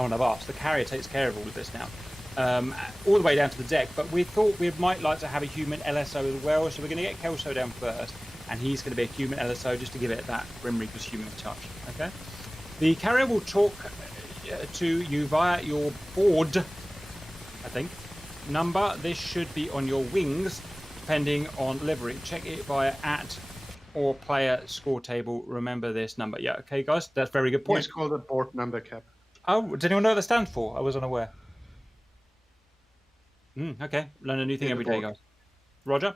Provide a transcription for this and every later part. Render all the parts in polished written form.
one of us. The carrier takes care of all of this now, all the way down to the deck. But we thought we might like to have a human LSO as well, so we're going to get Kelso down first, and he's going to be a human LSO just to give it that Grim Reaper's human touch. Okay. The carrier will talk to you via your board, I think, number. This should be on your wings, depending on livery. Check it via @ or player score table. Remember this number. Yeah, okay, guys, that's a very good point. It's called a board number, Cap. Oh, does anyone know what that stands for? I was unaware. Okay, learn a new thing every day, guys. Roger.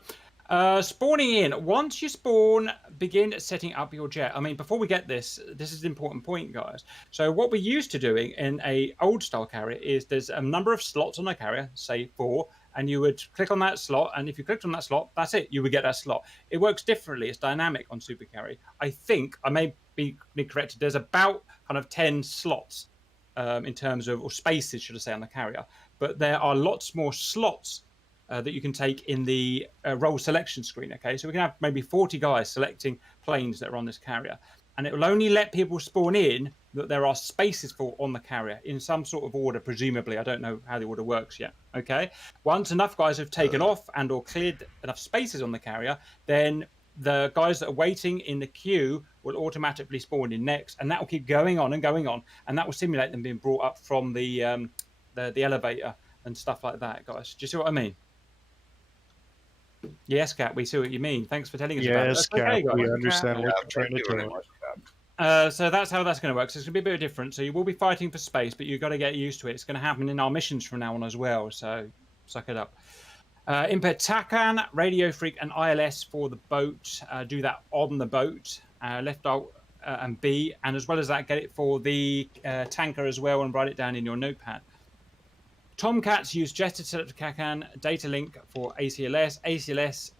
Spawning in. Once you spawn, begin setting up your jet. I mean, before we get this is an important point, guys. So what we're used to doing in a old style carrier is there's a number of slots on a carrier, say 4, and you would click on that slot, and if you clicked on that slot, that's it, you would get that slot. It works differently. It's dynamic on Supercarrier. I think, I may be corrected, there's about kind of 10 slots in terms of, or spaces, should I say, on the carrier. But there are lots more slots that you can take in the role selection screen, okay? So we can have maybe 40 guys selecting planes that are on this carrier. And it will only let people spawn in that there are spaces for on the carrier in some sort of order, presumably. I don't know how the order works yet, okay? Once enough guys have taken off and or cleared enough spaces on the carrier, then the guys that are waiting in the queue will automatically spawn in next, and that will keep going on, and that will simulate them being brought up from the elevator and stuff like that, guys. Do you see what I mean? Yes, Cat, we see what you mean. Thanks for telling us about it. Yes, Cat, we understand what you're trying to do. So that's how that's going to work. So it's going to be a bit different. So you will be fighting for space, but you've got to get used to it. It's going to happen in our missions from now on as well. So suck it up. Input TACAN, Radio Freak, and ILS for the boat. Do that on the boat. Left Alt and B. And as well as that, get it for the tanker as well and write it down in your notepad. Tomcats use Jester Selector TACAN, Data Link for ACLS. ACLS,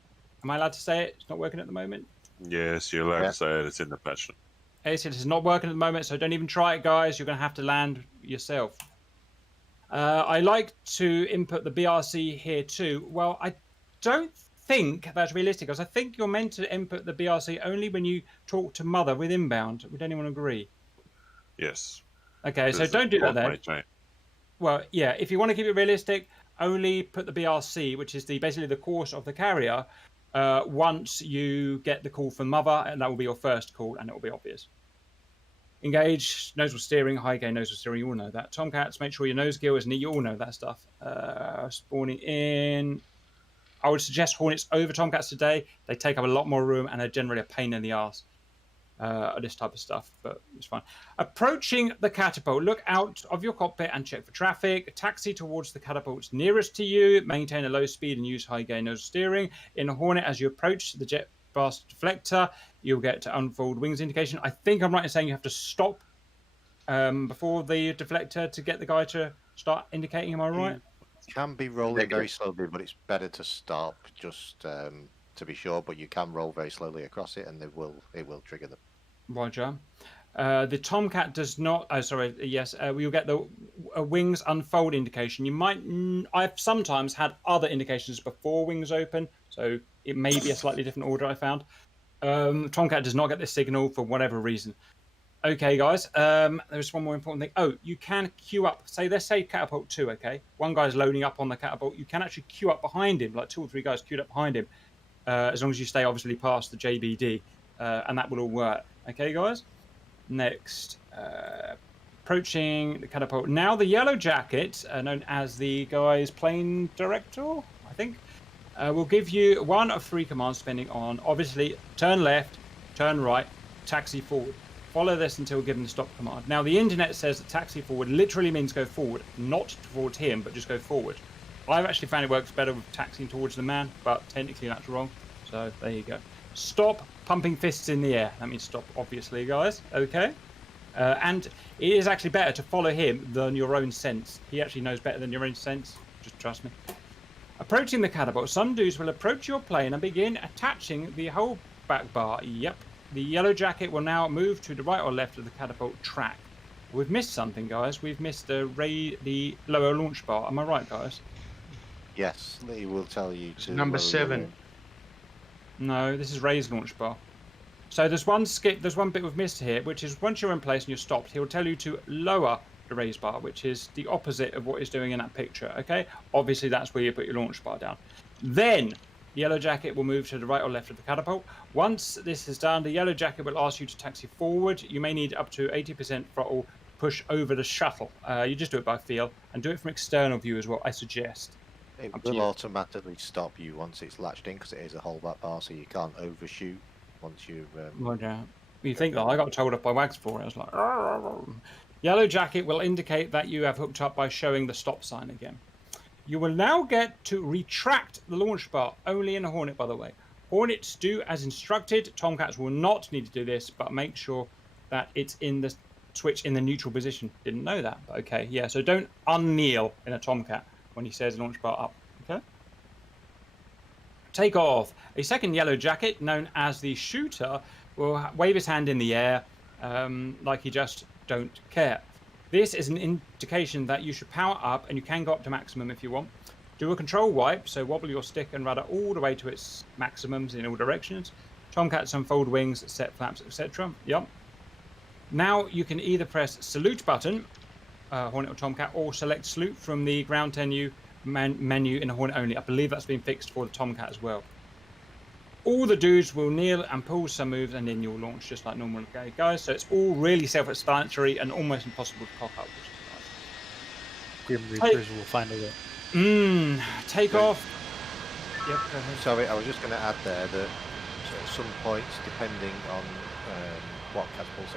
am I allowed to say it? It's not working at the moment. Yes, you're allowed to say it. It's in the patch. ACLS is not working at the moment, so don't even try it, guys. You're going to have to land yourself. I like to input the BRC here too. Well, I don't think that's realistic, because I think you're meant to input the BRC only when you talk to Mother with inbound. Would anyone agree? Yes. Okay, so don't do that then. Well, yeah, if you want to keep it realistic, only put the BRC, which is basically the course of the carrier, once you get the call from Mother, and that will be your first call, and it will be obvious. Engage, nozzle steering, high gain nozzle steering, you all know that. Tomcats, make sure your nose gill is neat, you all know that stuff. Spawning in. I would suggest Hornets over Tomcats today. They take up a lot more room, and they're generally a pain in the arse. This type of stuff, but it's fine. Approaching the catapult, look out of your cockpit and check for traffic. Taxi towards the catapults nearest to you. Maintain a low speed and use high gain nose steering. In a Hornet, as you approach the jet blast deflector, you'll get to unfold wings indication. I think I'm right in saying you have to stop before the deflector to get the guy to start indicating. Am I right? You can be rolling very slowly, but it's better to stop just to be sure, but you can roll very slowly across it, and it will trigger them. Roger. The Tomcat does not. Oh, sorry. Yes, you'll get the wings unfold indication. You might. I've sometimes had other indications before wings open, so it may be a slightly different order. I found. Tomcat does not get this signal for whatever reason. Okay, guys. There's one more important thing. Oh, you can queue up. Let's say catapult 2. Okay, one guy's loading up on the catapult. You can actually queue up behind him, like 2 or 3 guys queued up behind him. As long as you stay obviously past the JBD, and that will all work. Okay, guys? Next, approaching the catapult. Now the yellow jacket, known as the guy's plane director, I think, will give you 1 of 3 commands depending on, obviously, turn left, turn right, taxi forward. Follow this until given the stop command. Now the internet says that taxi forward literally means go forward, not towards him, but just go forward. I've actually found it works better with taxiing towards the man, but technically that's wrong. So there you go. Stop pumping fists in the air. That means stop, obviously, guys. Okay. And it is actually better to follow him than your own sense. He actually knows better than your own sense. Just trust me. Approaching the catapult. Some dudes will approach your plane and begin attaching the whole back bar. Yep. The yellow jacket will now move to the right or left of the catapult track. We've missed something, guys. We've missed the lower launch bar. Am I right, guys? Yes, he will tell you to... Number 7. No, this is Ray's launch bar. So there's one bit we've missed here, which is once you're in place and you're stopped, he'll tell you to lower raise bar, which is the opposite of what it's doing in that picture. Okay, obviously that's where you put your launch bar down. Then the yellow jacket will move to the right or left of the catapult. Once this is done, the yellow jacket will ask you to taxi forward. You may need up to 80% throttle push over the shuttle. You just do it by feel and do it from external view as well, I suggest. It will automatically stop you once it's latched in because it is a holdback bar, so you can't overshoot once you've... You think that I got told off by Wags for it. I was like, "Arr." Yellow jacket will indicate that you have hooked up by showing the stop sign again. You will now get to retract the launch bar, only in a Hornet, by the way. Hornets do as instructed. Tomcats will not need to do this, but make sure that it's in the switch in the neutral position. Didn't know that, but okay. Yeah, so don't unkneel in a Tomcat when he says launch bar up, okay? Take off. A second yellow jacket, known as the shooter, will wave his hand in the air like he just don't care. This is an indication that you should power up, and you can go up to maximum if you want. Do a control wipe, so wobble your stick and rudder all the way to its maximums in all directions. Tomcats unfold wings, set flaps, etc. Yep. Now you can either press salute button, Hornet or Tomcat, or select salute from the ground menu in a Hornet only. I believe that's been fixed for the Tomcat as well. All the dudes will kneel and pull some moves, and then you'll launch just like normal, okay, guys? So it's all really self-explanatory and almost impossible to cock up. Grim Reapers will find a way. Take off. Yep, go ahead. Sorry, I was just going to add there that at some points, depending on what catapults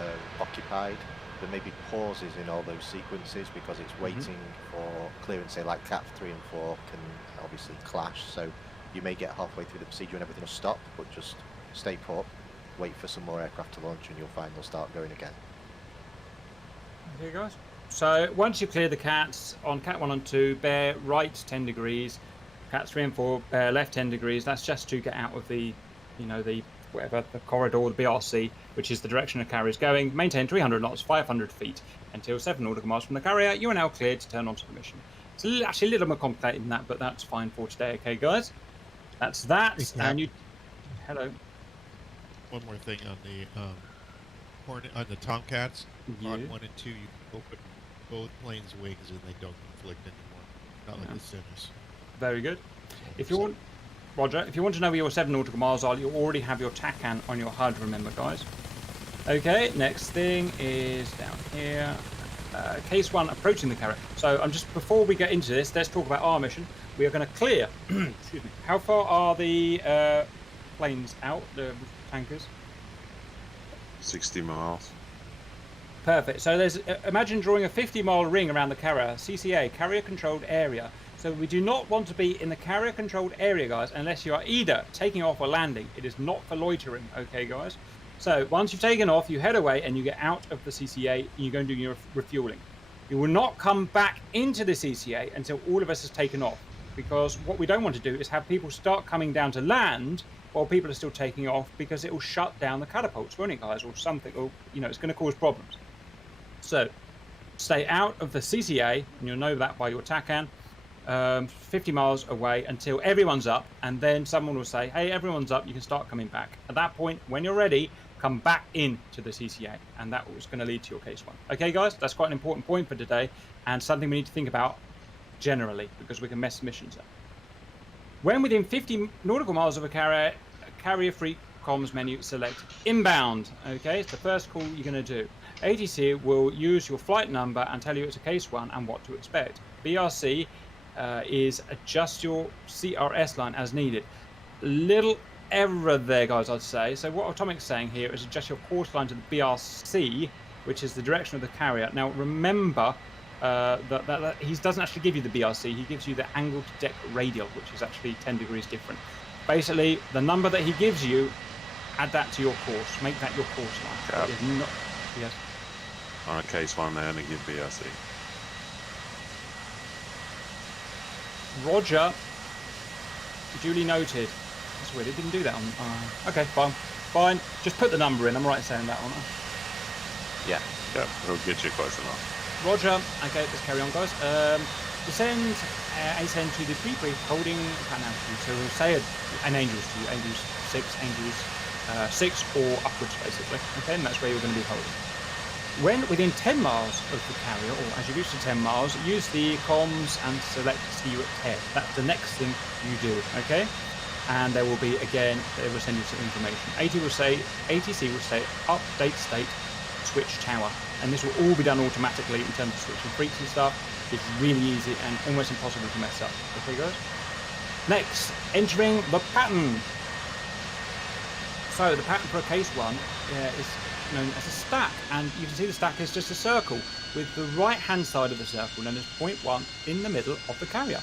are occupied, there may be pauses in all those sequences because it's waiting for clearance. Say like Cat 3 and 4 can obviously clash, so you may get halfway through the procedure and everything will stop, but just stay put, wait for some more aircraft to launch, and you'll find they'll start going again. Okay, guys. So once you clear the cats on Cat 1 and 2, bear right 10 degrees. Cat 3 and 4, bear left 10 degrees. That's just to get out of the, the corridor, the BRC, which is the direction the carrier is going. Maintain 300 knots, 500 feet until 7 nautical miles from the carrier. You are now cleared to turn onto the mission. It's actually a little more complicated than that, but that's fine for today. Okay, guys. That's that. And you. Hello. One more thing on the Hornet, on the Tomcats. On 1 and 2, you open both planes' wings and they don't conflict anymore. Not like the Sinners. Very good. If you want, Roger, if you want to know where your 7 nautical miles are, you already have your TACAN on your HUD, remember, guys. Okay, next thing is down here. Case 1, approaching the carrier. So before we get into this, let's talk about our mission. We are going to clear. Excuse me. How far are the planes out, the tankers? 60 miles. Perfect. So imagine drawing a 50-mile ring around the carrier, CCA, carrier-controlled area. So we do not want to be in the carrier-controlled area, guys, unless you are either taking off or landing. It is not for loitering, okay, guys? So once you've taken off, you head away and you get out of the CCA and you go and do your refueling. You will not come back into the CCA until all of us has taken off, because what we don't want to do is have people start coming down to land while people are still taking off, because it will shut down the catapults, won't it, guys, or something, or it's going to cause problems. So stay out of the CCA, and you'll know that by your TACAN, 50 miles away until everyone's up, and then someone will say, hey, everyone's up, you can start coming back. At that point, when you're ready, come back into the CCA, and that was going to lead to your case 1. Okay, guys, that's quite an important point for today, and something we need to think about generally, because we can mess missions up. When within 50 nautical miles of a carrier free comms menu, select inbound. Okay, it's the first call you're going to do. ATC will use your flight number and tell you it's a case 1 and what to expect. BRC is adjust your CRS line as needed. Little error there, guys, I'd say. So what Atomic's saying here is adjust your course line to the BRC, which is the direction of the carrier. Now remember that he doesn't actually give you the BRC, he gives you the angle to deck radial, which is actually 10 degrees different. Basically, the number that he gives you, add that to your course, make that your course line. Yep. It is not, yes. On a case 1, they only give BRC. Roger. Duly noted. That's weird, it didn't do that on... okay, fine. Just put the number in, I'm right saying that, aren't I? Yeah. Yeah, it'll get you close enough. Roger. Okay, let's carry on, guys. Descend ascend to the pre-brief holding pan altitude. So we'll say an angels to you, angels 6 or upwards, basically. Okay, and that's where you're going to be holding. When within 10 miles of the carrier, or as you reach to 10 miles, use the comms and select see you at 10. That's the next thing you do, okay? And there will be, again, they will send you some information. ATC will say update state, switch tower. And this will all be done automatically in terms of switching freaks and stuff. It's really easy and almost impossible to mess up. Okay, guys? Next, entering the pattern. So the pattern for a case 1 is known as a stack, and you can see the stack is just a circle with the right hand side of the circle known as point 1 in the middle of the carrier.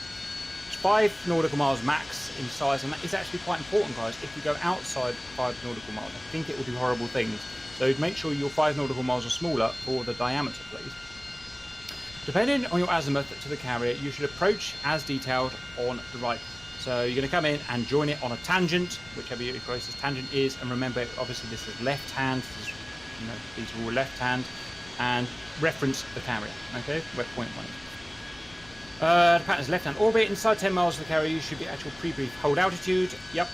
It's 5 nautical miles max in size, and that is actually quite important, guys. If you go outside 5 nautical miles, I think it will do horrible things. So make sure your 5 nautical miles are smaller for the diameter, please. Depending on your azimuth to the carrier, you should approach as detailed on the right. So you're going to come in and join it on a tangent, whichever your closest tangent is. And remember, obviously this is left hand. This is, these are all left hand. And reference the carrier, okay, where point 1 is. The pattern is left hand orbit. Inside 10 miles of the carrier, you should be actual pre-brief hold altitude. Yep.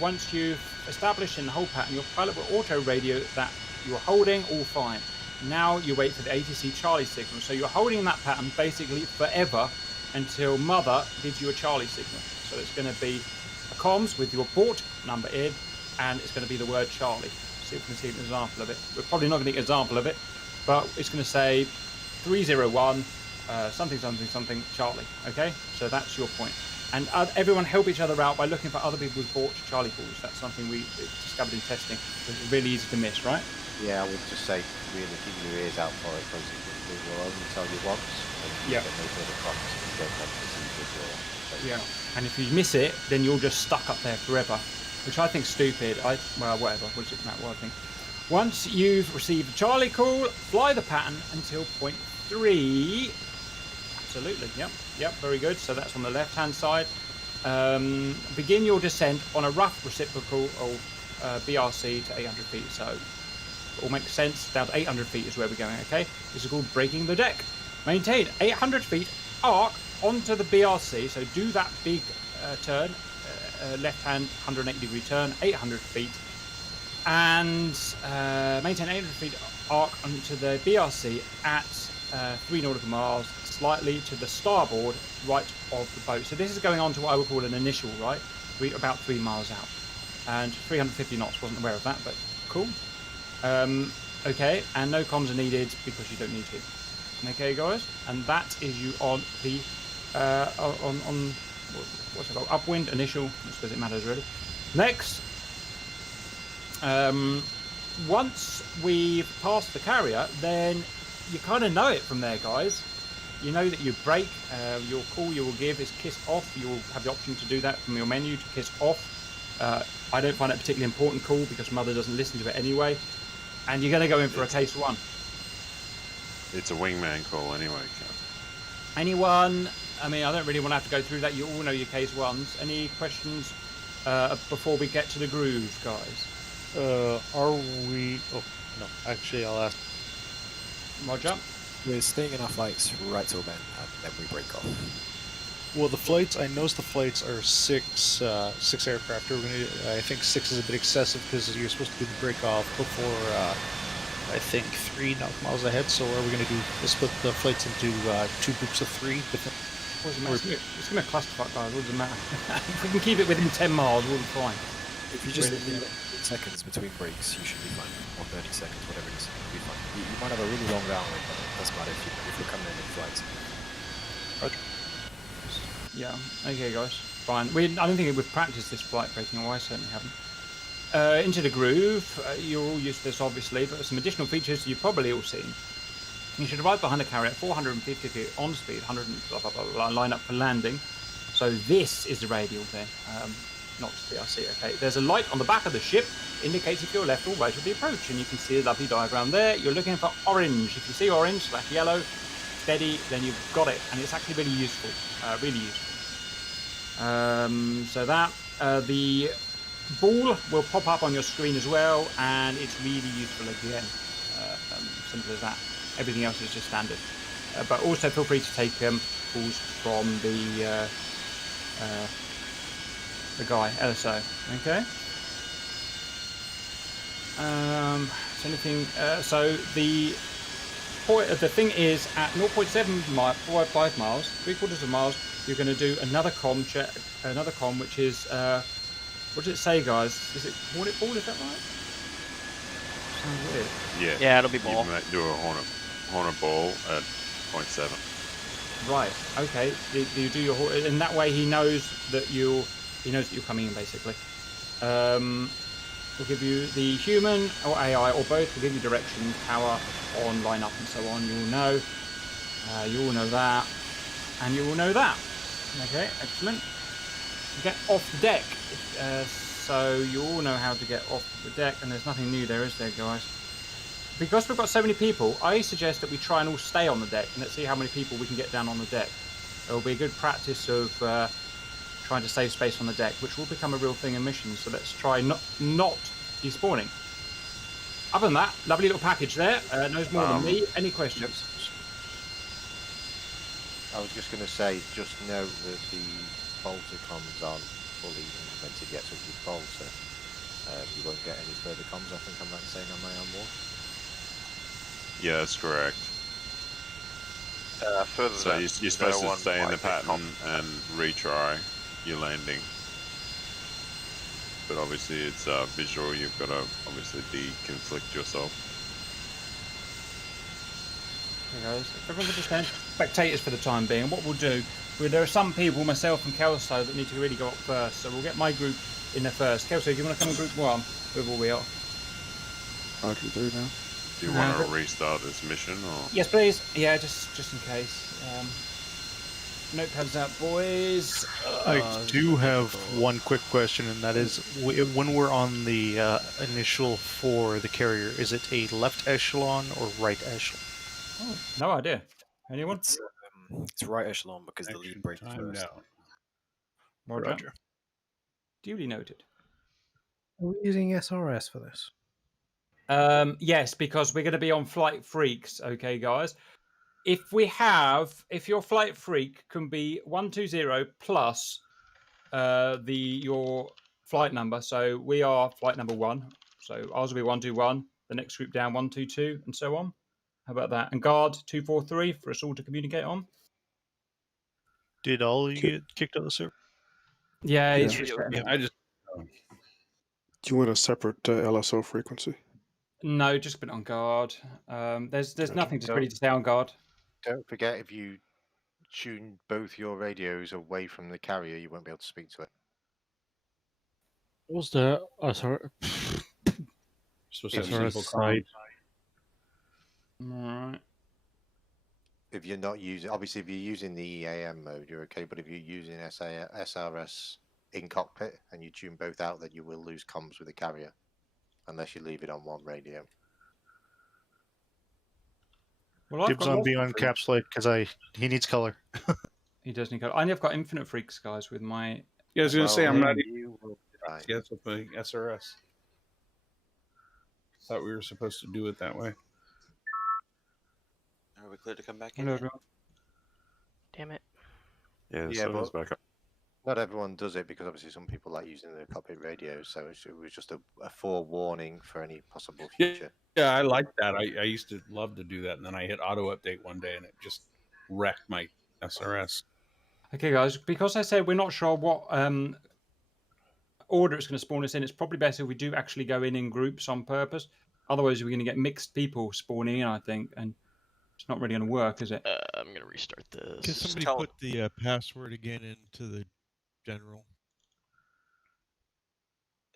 Once you've established in the whole pattern, your pilot will auto radio that you're holding, all fine. Now you wait for the ATC Charlie signal. So you're holding that pattern basically forever until Mother gives you a Charlie signal. So it's going to be a comms with your port number in, and it's going to be the word Charlie. See if we can see an example of it. We're probably not going to get an example of it, but it's going to say 301 something something something Charlie. Okay, so that's your point. And everyone help each other out by looking for other people's port Charlie calls. That's something we discovered in testing. It's really easy to miss, right? Yeah, I would just say really keep your ears out for it, because it will only tell you once, and you get no further prompts, and you don't have to see visual. Yeah, and if you miss it, then you're just stuck up there forever, which I think is stupid. Well, whatever. What does it matter? What I think. Once you've received a Charlie call, fly the pattern until point 3. Absolutely. Yep. Very good. So that's on the left-hand side. Begin your descent on a rough reciprocal of BRC to 800 feet. So it all makes sense. Down to 800 feet is where we're going. Okay. This is called breaking the deck. Maintain 800 feet arc onto the BRC, so do that big turn, left hand 180 degree turn, 800 feet, and maintain 800 feet arc onto the BRC at 3 nautical miles, slightly to the starboard right of the boat. So this is going on to what I would call an initial, right? We're about 3 miles out, and 350 knots, wasn't aware of that, but cool. Okay, and no comms are needed because you don't need to. Okay, guys, and that is you on the on what's it called? Upwind initial. I suppose it matters really. Next, once we've passed the carrier, then you kind of know it from there, guys. You know that you brake. Your call you will give is kiss off. You will have the option to do that from your menu to kiss off. I don't find it a particularly important call because Mother doesn't listen to it anyway. And you're going to go in for a case 1. It's a wingman call anyway, Cap. Anyone? I mean, I don't really want to have to go through that. You all know your case 1s. Any questions before we get to the groove, guys? Are we... Oh, no. Actually, I'll ask. Roger. We're staying in our flights right till then, and then we break off. Well, the flights, I noticed the flights are six aircraft. We're gonna, I think 6 is a bit excessive because you're supposed to do the break off before, I think 3 nautical miles ahead. So are we going to do split the flights into 2 groups of 3? It's going to be a clusterfuck, guys. What does it matter? If we can keep it within 10 miles, we'll be fine. If you just leave 15 seconds between breaks, you should be fine. Or 30 seconds, whatever it is, you'll be fine. You might have a really long round, but that's about it if you're coming in flights. Roger. Yeah, okay, guys. Fine. I don't think we've practiced this flight breaking, or I certainly haven't. Into the groove. You're all used to this, obviously, but some additional features you've probably all seen. You should arrive behind the carrier at 450 feet on speed, 100 and blah, blah, blah, blah, line up for landing. So this is the radial thing, not the BRC, okay. There's a light on the back of the ship, indicates if you're left or right of the approach, and you can see a lovely diagram there. You're looking for orange. If you see orange / yellow, steady, then you've got it, and it's actually really useful, really useful. So that, the ball will pop up on your screen as well, and it's really useful again. Simple as that. Everything else is just standard. But also feel free to take calls from the guy, LSO. Okay. So anything. So the the thing is, at 0.7 5 miles, 3/4 of miles, you're going to do another comm check, which is what does it say, guys? Is it Hornet Ball? Is that right? Sounds weird. Yeah. Yeah, it'll be You ball. might do a hornet ball at 0.7. Right. Okay. You do your in that way. He knows that you're coming in, basically. We'll give you the human or AI or both. We'll give you directions, power on, line up, and so on. You'll know. You all know that, and you all know that. Okay. Excellent. Get off the deck. So you all know how to get off the deck, and there's nothing new there, is there, guys? Because we've got so many people, I suggest that we try and all stay on the deck, and let's see how many people we can get down on the deck. It will be a good practice of trying to save space on the deck, which will become a real thing in missions. So let's try not despawning. Other than that, lovely little package there. Knows more than me. Any questions? I was just going to say, just note that the bolter comms aren't fully implemented yet, so if you bolter, you won't get any further comms, I think I'm right in saying on my own wall. Yeah, that's correct. Further So than you're supposed no to stay in the Wi-Fi pattern and retry your landing. But obviously it's visual, you've got to obviously deconflict yourself. Okay, guys. Everyone can just stand spectators for the time being. What we'll do, there are some people, myself and Kelso, that need to really go up first. So we'll get my group in there first. Kelso, do you want to come in group 1 with all we are? I can do now. Do you want to restart this mission or? Yes, please. Yeah, just in case. Notepads out, boys. I do have one quick question, and that is, when we're on the initial for the carrier, is it a left echelon or right echelon? Oh, no idea. Anyone? It's right echelon because the lead break first. Roger. Duly noted. Are we using SRS for this? Yes, because we're going to be on Flight Freaks, okay, guys? If your Flight Freak can be 120 plus your flight number, so we are flight number 1, so ours will be 121, the next group down 122, and so on. How about that? And guard 243 for us all to communicate on. Did all you get kicked out of the server? Yeah, Yeah. I just. Do you want a separate LSO frequency? No, just put it on guard. There's nothing to really to stay on guard. Don't forget, if you tune both your radios away from the carrier, you won't be able to speak to it. What was that? Oh, sorry. Alright. If you're not using, obviously, if you're using the EAM mode, you're okay. But if you're using SRS in cockpit and you tune both out, then you will lose comms with the carrier, unless you leave it on one radio. Well, Dibs on being on Capsulate because he needs color. He does need color. I've got infinite freaks, guys, with my. Yeah, I was going to say I'm not. Yes, with the SRS. Thought we were supposed to do it that way. Are we clear to come back Hello, in? everyone. Damn it. Yeah, the Yeah, server's but- back up. not everyone does it because obviously some people like using their cockpit radios. So it was just a forewarning for any possible future. Yeah, I like that. I used to love to do that, and then I hit auto update one day, and it just wrecked my SRS. Okay, guys, because I said we're not sure what order it's going to spawn us in, it's probably better if we do actually go in groups on purpose. Otherwise, we're going to get mixed people spawning in, I think, and it's not really going to work, is it? I'm going to restart this. Can somebody tell- put the password again into the general?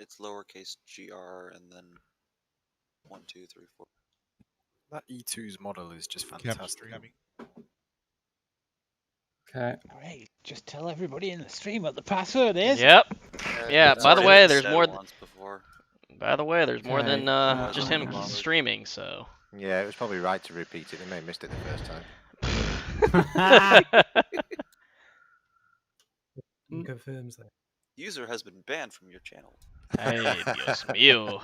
It's lowercase gr and then 1, 2, 3, 4. That E2's model is just Cap fantastic. streaming. Okay. Alright, just tell everybody in the stream what the password is. Yep. Yeah, It's by the already way, been there's said more. once before. By the way, there's more than Okay. just him streaming. So. Yeah, it was probably right to repeat it. They may have missed it the first time. Confirms that. User has been banned from your channel. Ay, Dios mío.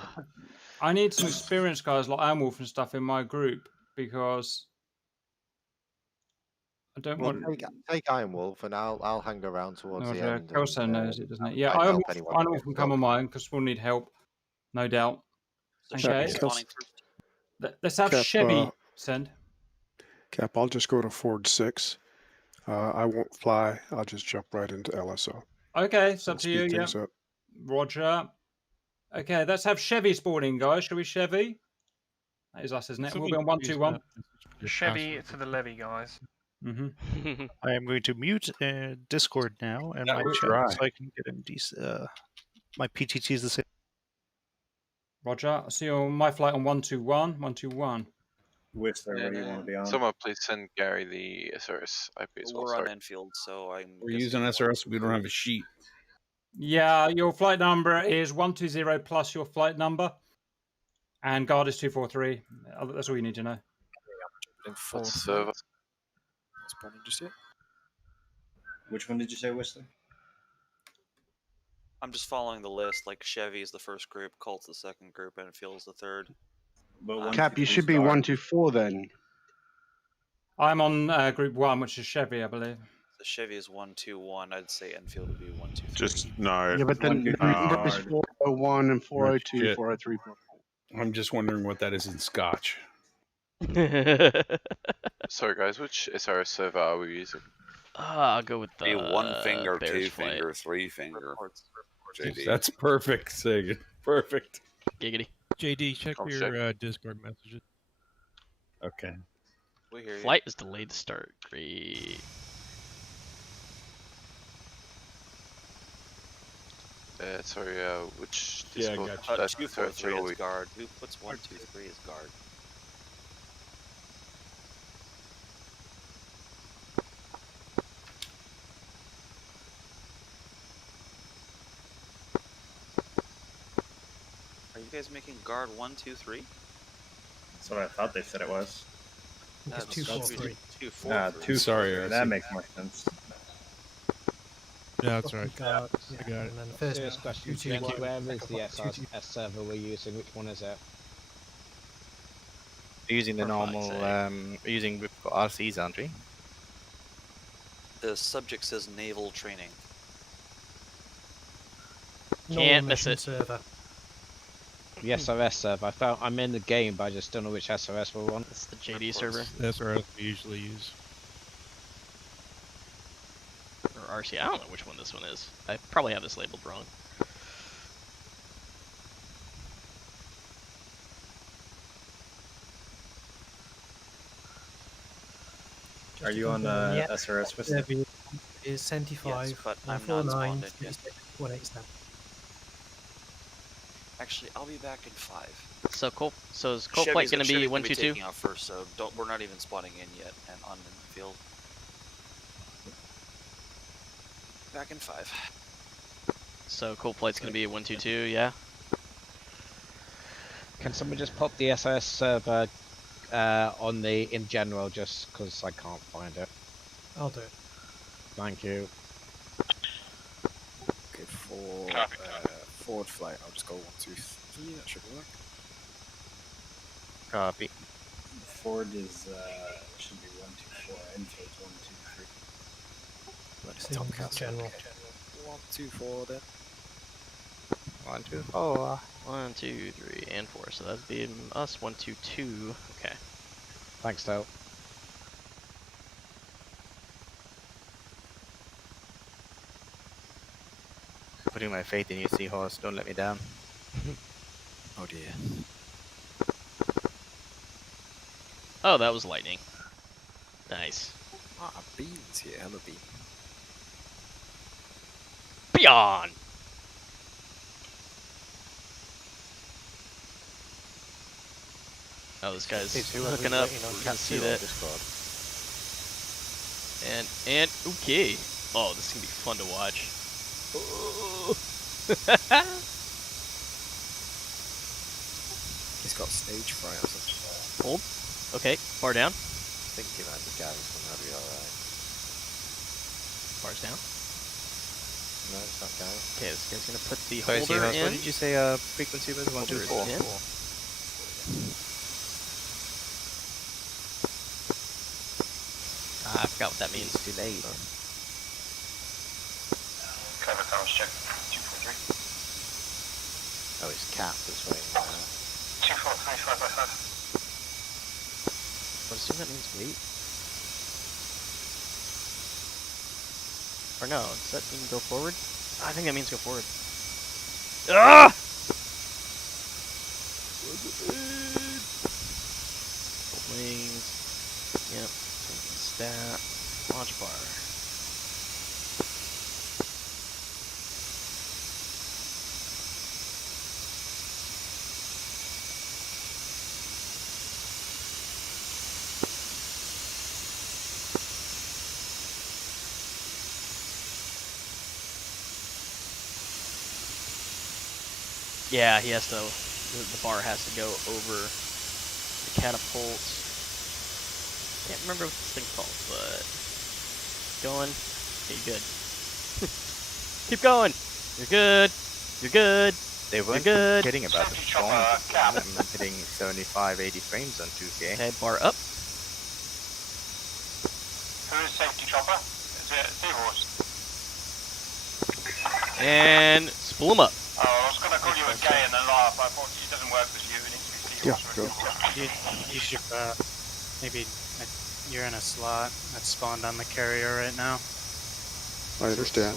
I need some experienced guys like Amwolf and stuff in my group because I don't Well, want. take Iron Wolf, and I'll hang around towards the end. Kelso and, knows it, doesn't it? Yeah, try and I help anyone who will gets can come on mine because we'll need help, no doubt. So Okay. should we be spawning first? Let's have Cap, Chevy send. Cap, I'll just go to Ford 6. I won't fly. I'll just jump right into LSO. Okay, it's and up to you. speed Yeah. things up. Roger. Okay, let's have Chevy spawning, guys. Shall we Chevy? That is us, isn't it? We'll be on 121. Chevy to the levy, guys. Mm-hmm. I am going to mute Discord now and my was chat dry. so I can get in my PTT is the same. Roger. I'll see you on my flight on 121. 121. Whistler, where do you want to be on? Someone please send Gary the SRS IP as well. We're on Sorry. Enfield, so I'm. We're using SRS. We don't have a sheet. Yeah, your flight number is 120 plus your flight number. And guard is 243. That's all you need to know. In Ford server? Spawning just yet? Which one did you say, Whistler? I'm just following the list. Like Chevy is the first group, Colt's the second group, Enfield's the third. But Cap, you should be 124 then. I'm on group 1, which is Chevy, I believe. The Chevy is 121. I'd say Enfield would be 123. Just no. Yeah, but then the group is 401 and 402, Shit. 403. I'm just wondering what that is in Scotch. Sorry guys, which SRS server are we using? I'll go with the Be one finger, Bears two flight. finger, three finger. JD. That's perfect, Sagan. Perfect. Giggity. JD, check Oh, your Discord messages. Okay. We hear you. Flight is delayed to start. Great. Sorry, which Yeah, I Discord? got you. 243 is guard. Who puts 123 as guard? Are you guys making guard 123? That's what I thought they said it was. That's 243. 243. Nah, two. Sorry, That RC. makes more sense. Yeah, that's right. Guard, I got it. and then first, First question, 221. where is the Second SRS server we're using? Which one is it? We're using the For fuck's normal, sake. we're using, we've got RCs, aren't we? The subject says naval training. Can't miss mission it. server. The SRS server. I'm in the game, but I just don't know which SRS we're on. It's the JD server. That's what we usually use. Or RC. I don't know which one this one is. I probably have this labeled wrong. Are you on Yeah. SRS, Whistler? Server is 75, Yes, but I'm 149, non-spawned in yet. 187. Actually, I'll be back in 5. So Cole. So is Cole Flight gonna be 122? Taking off first, so we're not even spawning in yet, and on the field. Back in 5. So Cole Flight's gonna be 122. Yeah. Can someone just pop the SRS server on the in general, just because I can't find it? I'll do it. Thank you. Okay, for forward flight, I'll just go 123. That should work. Copy. Ford is should be 124. Enfield's 123. Let's Same Tomcats. general. 124 then. 1, 2, 4. 1, 2, 3, and 4. So that'd be us 122. Okay. Thanks, Dale. Putting my faith in you, Seahorse. Don't let me down. Oh dear. Oh, that was lightning. Nice. Ah, beans here. Hello, bean. Beyond. Oh, this guy's hooking up. You can see that. And okay. Oh, this is gonna be fun to watch. He's got stage fright or something. Hold. Okay, far down. I think you might be Garrison. That'll be alright. Far's down. No, it's not Gary. Okay, this guy's gonna put the Sorry, holder Seahorse, in. what did you say frequency was? 1, 2, 4? in. I forgot what that means. It's delayed. Cover comms check 243. Oh, it's Cap that's waiting. 24, 25 by 5. What assume that means wait? Or no, does that mean go forward? I think that means go forward. Ah! Full wings. Yep. Stat. Launch bar. Yeah, he has to. The bar has to go over the catapult. Can't remember what this thing's called, but going. Okay, you're good. Keep going. You're good. You're good. They weren't good. kidding about the performance. I'm hitting 75, 80 frames on 2K. Okay, bar up. Who's safety chopper? Is it Seahorse? And spool him up. Oh, I was going to call you a gay and then laugh. I thought it doesn't work with you. It needs to be Seahorse. You should maybe you're in a slot that's spawned on the carrier right now. I understand.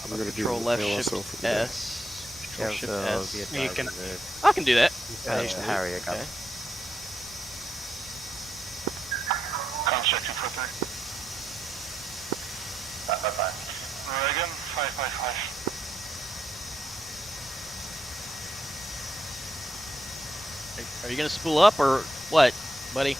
I'm going to do Control left LSO shift for the day. S. Control shift S. You can. I can do that. Harrier got Okay. Construct 243. 555. Reagan, 555. Are you gonna spool up or what, buddy?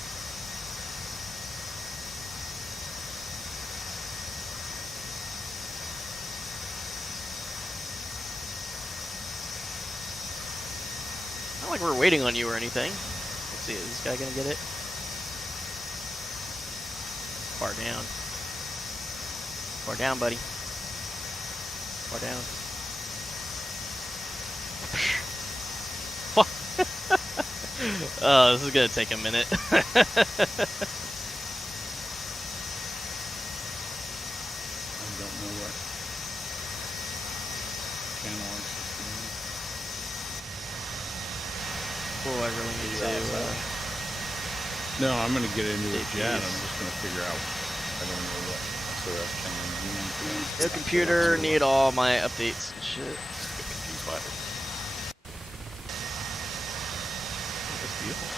Not like we're waiting on you or anything. Let's see, is this guy gonna get it? Far down. Far down, buddy. Far down. Oh, this is gonna take a minute. I don't know what channel I'm Oh, I really need to. No, I'm gonna get into it yet. I'm just gonna figure out. I don't know what SOS channel I'm using. No computer, need all my updates and shit. Get confused by it. That's beautiful.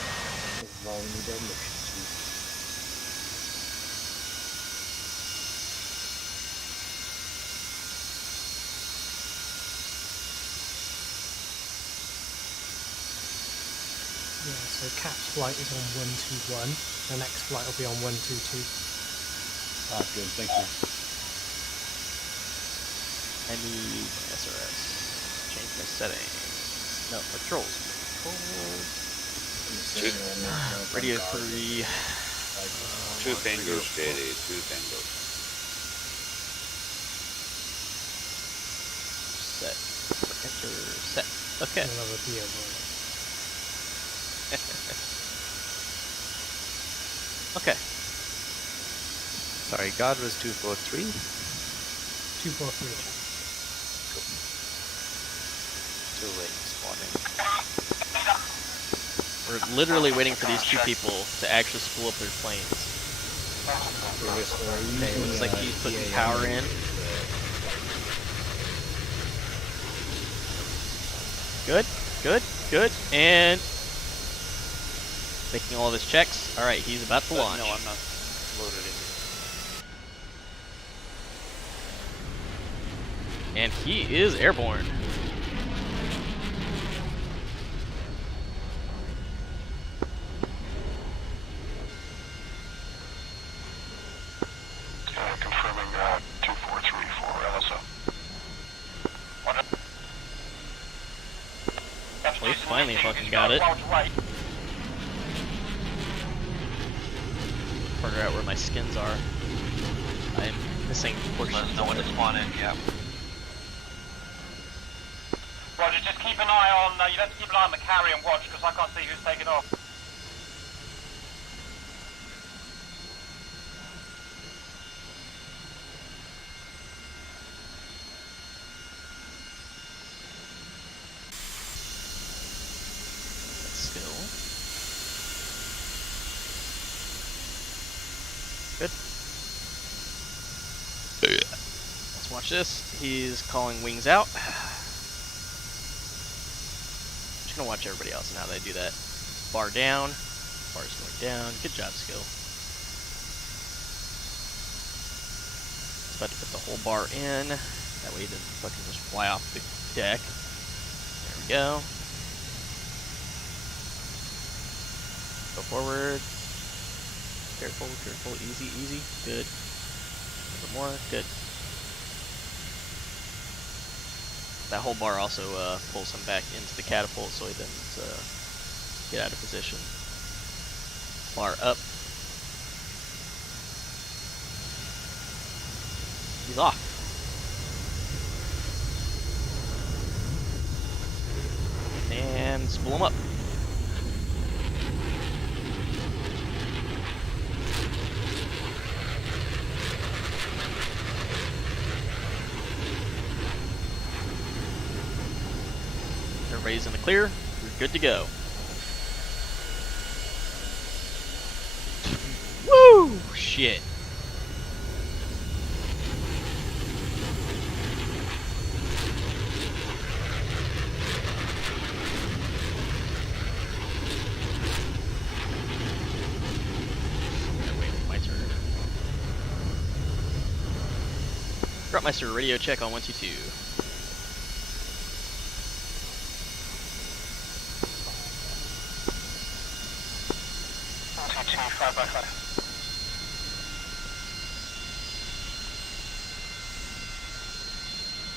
Yeah, so Cap's flight is on 121. The next flight will be on 122. Ah, good. Thank you. I need my SRS. Change my settings. No, controls. Radio 3. Two fingers, JD. Two fingers. Set. Enter. Set. Okay. Another BO boy. Okay. Sorry, guard was 243. 243. Two wings spawning. We're literally waiting for these two people to actually spool up their planes. Okay, looks like he's putting power in. Good, good, good, and making all of his checks. All right, he's about to launch. No, I'm not loaded in. And he is airborne. Confirming 243 for LSO. Well, he finally fucking got it. Figure out where my skins are. I'm missing portions. No one to spawn in, yeah. Roger, just keep an eye on, you have to keep an eye on the carry and watch, because I can't see who's taken off. Still. Good. Let's watch this. He's calling wings out. Just gonna watch everybody else and how they do that. Bar down. Bar's going down. Good job, Skill. It's about to put the whole bar in. That way he doesn't fucking just fly off the deck. There we go. Go forward. Careful, careful. Easy, easy. Good. A little more. Good. That whole bar also pulls him back into the catapult so he doesn't get out of position. Bar up. He's off. And spool him up. Everybody's in the clear. We're good to go. Woo! Shit. Wait, my turn. Grotmeister, radio check on 122.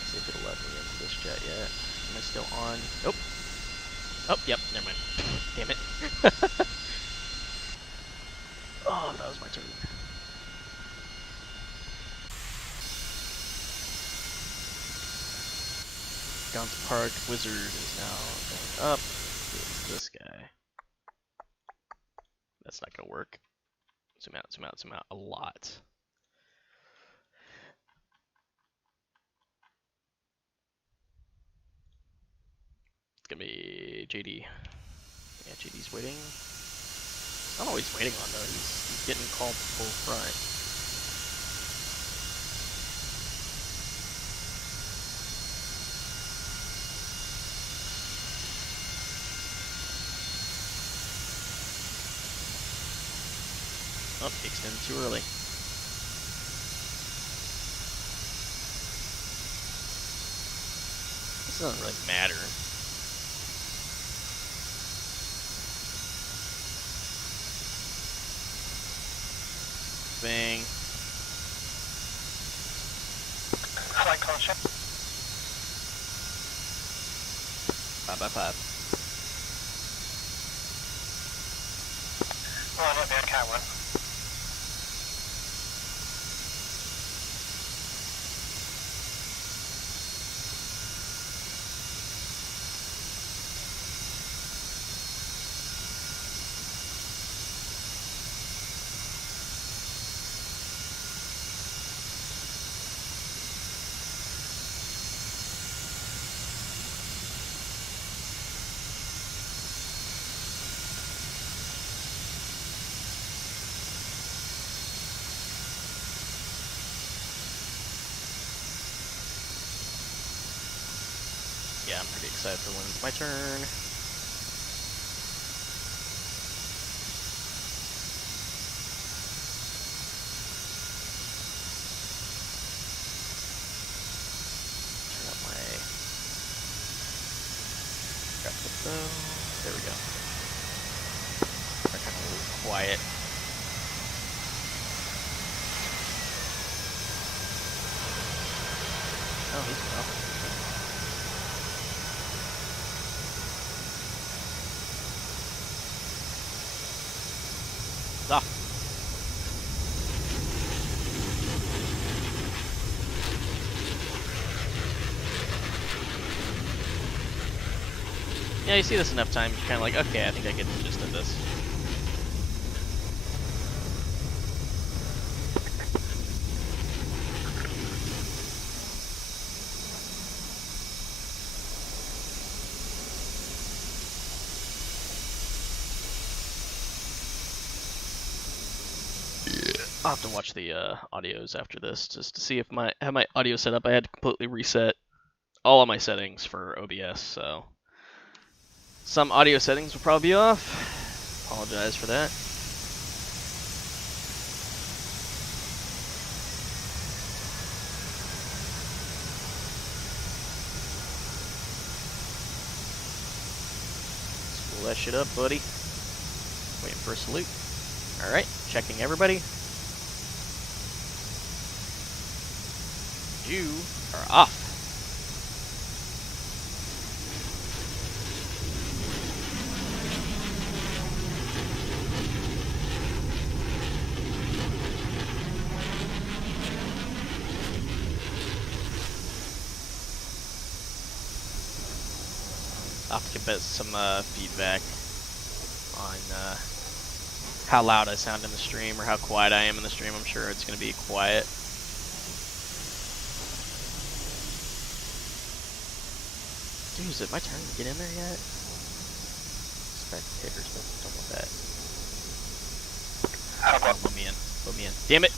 See if it'll let me into this jet yet. Am I still on? Nope. Oh, yep, never mind. Damn it. Oh, that was my turn. Gaunt's Park Wizard is now going up. It's this guy. That's not gonna work. Zoom out, zoom out, zoom out a lot. It's gonna be JD. Yeah, JD's waiting. I don't know what he's waiting on though. He's getting called full front. Oh, he extended too early. This doesn't really matter. Bang. Flight concept. 5x5. Oh, I might be a cat one. Yeah, I'm pretty excited for when it's my turn. Turn up my bow. There we go. They're kind of a little quiet. Oh, he's up. Off. Yeah, you see this enough times, you're kind of like, okay, I think I get the gist of this. I'll have to watch the audios after this just to see if I have my audio set up. I had to completely reset all of my settings for OBS, so some audio settings will probably be off. Apologize for that. Spool that shit up, buddy. Waiting for a salute. Alright, checking everybody. You are off. I'll have to get some feedback on how loud I sound in the stream or how quiet I am in the stream. I'm sure it's going to be quiet. Dude, is it my turn to get in there yet? Spectators, don't want that. Oh, let me in. Let me in. Damn it!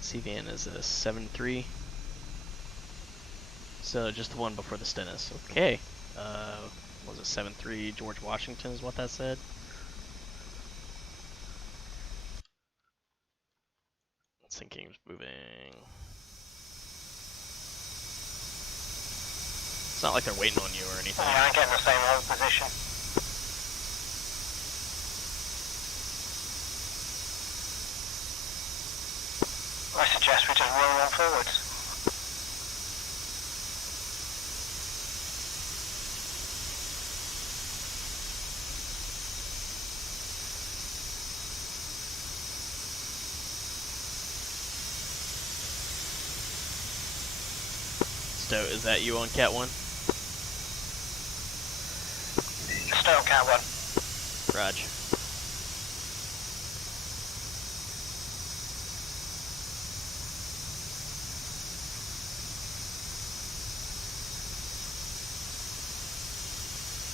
CVN is a 7-3. So just the one before the Stennis. Okay. Was it 7-3 George Washington is what that said? Sinking is moving. It's not like they're waiting on you or anything. Yeah, I get in the same hold position. I suggest we just roll on forwards. Stowe, is that you on Cat 1? Stowe, Cat 1. Raj.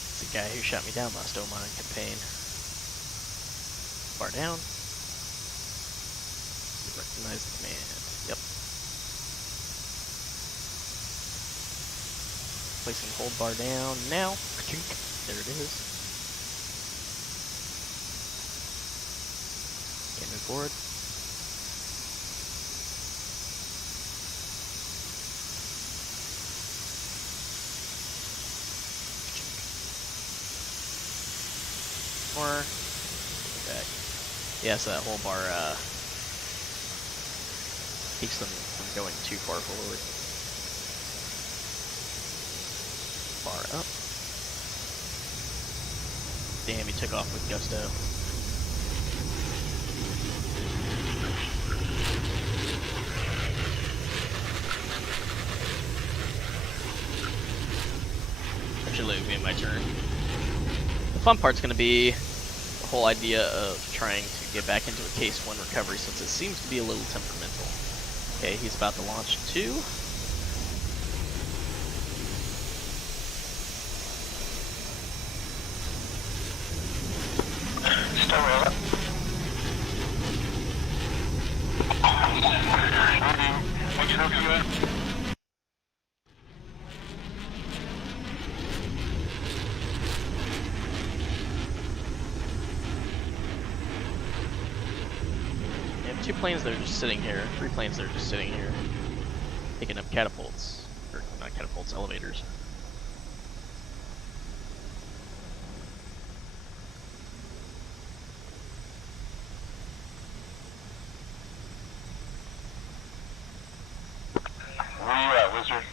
It's the guy who shot me down last Oman campaign. Bar down. Recognize the command. Yep. Placing hold bar down now. There it is. Can't move forward. More. Back. Yeah, so that whole bar keeps them from going too far forward. Bar up. Damn, he took off with gusto. Actually, it'll be my turn. The fun part's going to be the whole idea of trying to get back into a case 1 recovery since it seems to be a little temperamental. Okay, he's about to launch 2. Still roll up. Which hook are you at? We have 2 planes that are just sitting here, 3 planes that are just sitting here, picking up catapults, or not catapults, elevators. Where are you at, Wizard?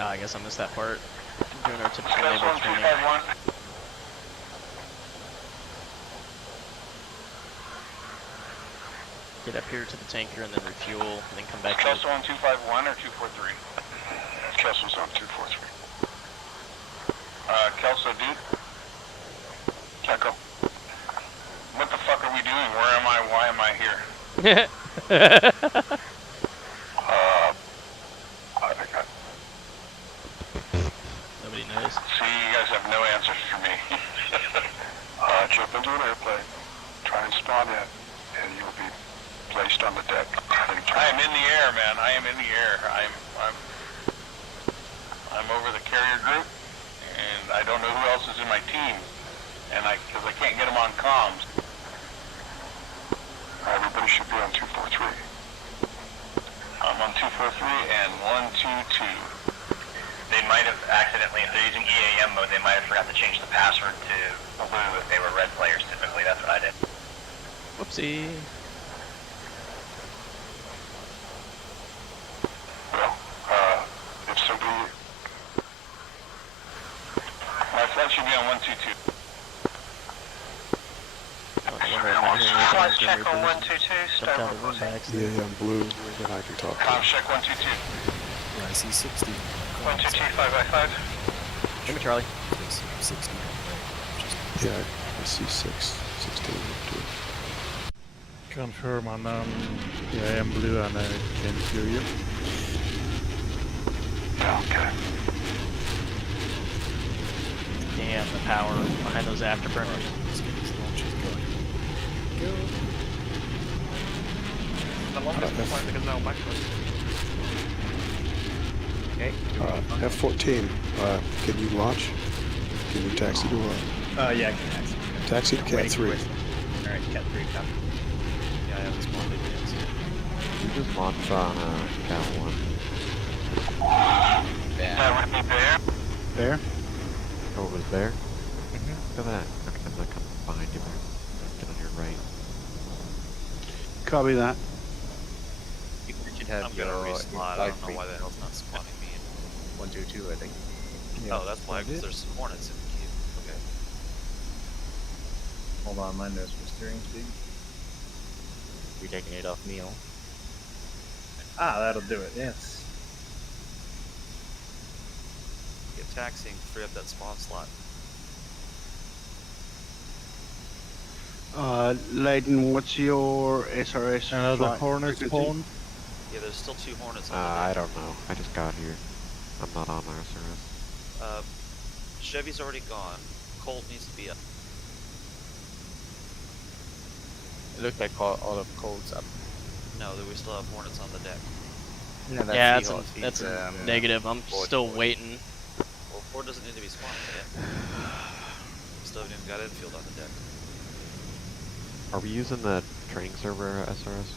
I guess I missed that part. Doing our typical Kelso naval training. 1251. Get up here to the tanker and then refuel, and then come back. Kelso on 251 or 243? Kelso's on 243. Kelso, dude. Checo. What the fuck are we doing? Where am I? Why am I here? I think Nobody knows. See, you guys have no answers for me. Jump into an airplane, try and spawn in, and you'll be placed on the deck. I am in the air, man. I am in the air. I'm over the carrier group, and I don't know who else is in my team, and because I can't get them on comms. Everybody should be on 243. I'm on 243 and 122. They might have accidentally, if they're using EAM mode, they might have forgot to change the password to blue if they were red players typically. That's what I did. Whoopsie. Well, if somebody... My flight should be on 122. Flight check on 122, Jumped out of room by accident. Yeah, I'm blue, then I can talk to Comms you. check 122. I see 60. 122, 5x5. Give me Charlie. 60. Yeah, I see 16. Confirm on yeah, I am blue and I can hear you. Okay. Damn, the power behind those afterburners. Let's get these launches going. Go. The longest point because now my Okay. F-14, can you launch? Can you taxi to Yeah, I can taxi. taxi to Cat 3? Alright, Cat 3, copy. Yeah, I have this one advance. You just launch on Cat 1. That would be Bear. There. Oh, it was there? Look at that. Okay, I'm not coming behind you, but get on your right. Copy that. You should have I'm your gonna reslot. I don't know why why the hell's not spawning me in. 122, I think. Oh, that's why, because there's some hornets in the queue. Okay. Hold on, my nose for steering speed. You're taking it off Neil. Ah, that'll do it, yes. Get taxiing, free up that spawn slot. Leighton, what's your SRS? Another flight Hornet frequency? spawn. Yeah, there's still 2 hornets on the I deck. don't know. I just got here. I'm not on SRS. Chevy's already gone. Colt needs to be up. It looks like all of Cold's up. No, we still have hornets on the deck. No, Yeah, Seahawks. that's He's, a negative. I'm still waiting. Well, 4 doesn't need to be spawned yet. Still haven't even got infield on the deck. Are we using the training server SRS?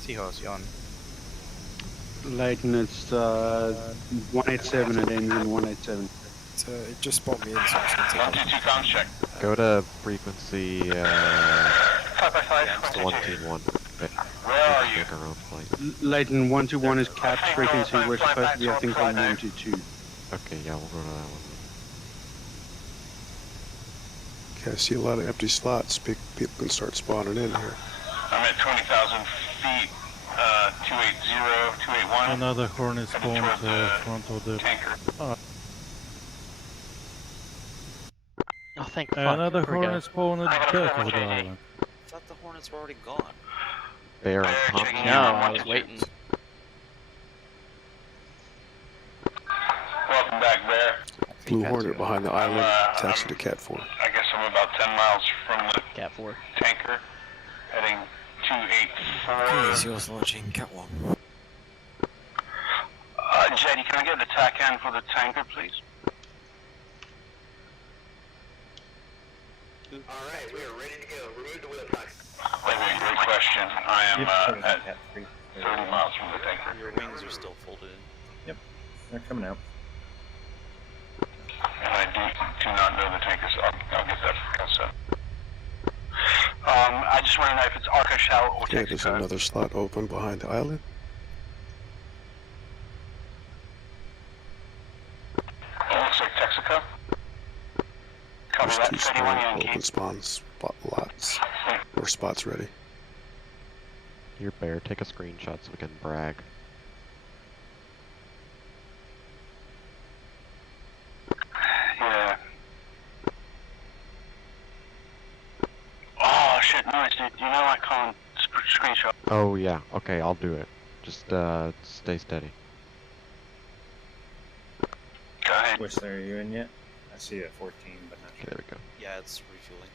Seahawks, you on? Leighton, it's 187 and ends in 187. It just spawned me in, so I'm just gonna take 122 comms check. Go to frequency 5x5. 121. Where are you? Make our own flight. Leighton, 121 is cap frequency. We're supposed to be, I think, on 122. Okay, yeah, we'll go to that one. Okay, I see a lot of empty slots. People can start spawning in here. I'm at 20,000 feet. 280, 281. Another Hornet Coming spawn toward the front of the. tanker. Oh, thank fuck. Another Here we go. Hornet spawn at the back of the island. I thought the hornets were already gone. Bear on top. checking No, I was waiting. Welcome back, Bear. Blue Hornet behind the island, taxi to Cat 4. I guess I'm about 10 miles from the Cat 4. tanker, heading 284. Okay, so yours launching Cat 1. Jetty, can I get the TAC hand for the tanker, please? Alright, we are ready to go. Remove the wheel tucks. Great question. I am at Cat 3. 30 miles from the tanker. Your wings are still folded in. They're coming out. And I do not know the tanker, so I'll get that for consent. I just want to know if it's Arca Shell or Okay, there's Texaco. another slot open behind the island. There's 2 open spawn lots or spots ready. Here, Bear, take a screenshot so we can brag. Yeah. Oh shit, nice dude. You know I can't screenshot. Oh yeah, okay, I'll do it. Just stay steady. Go ahead. Which layer are you in yet? I see you at 14, but not Okay, there we go. Yeah, it's refueling.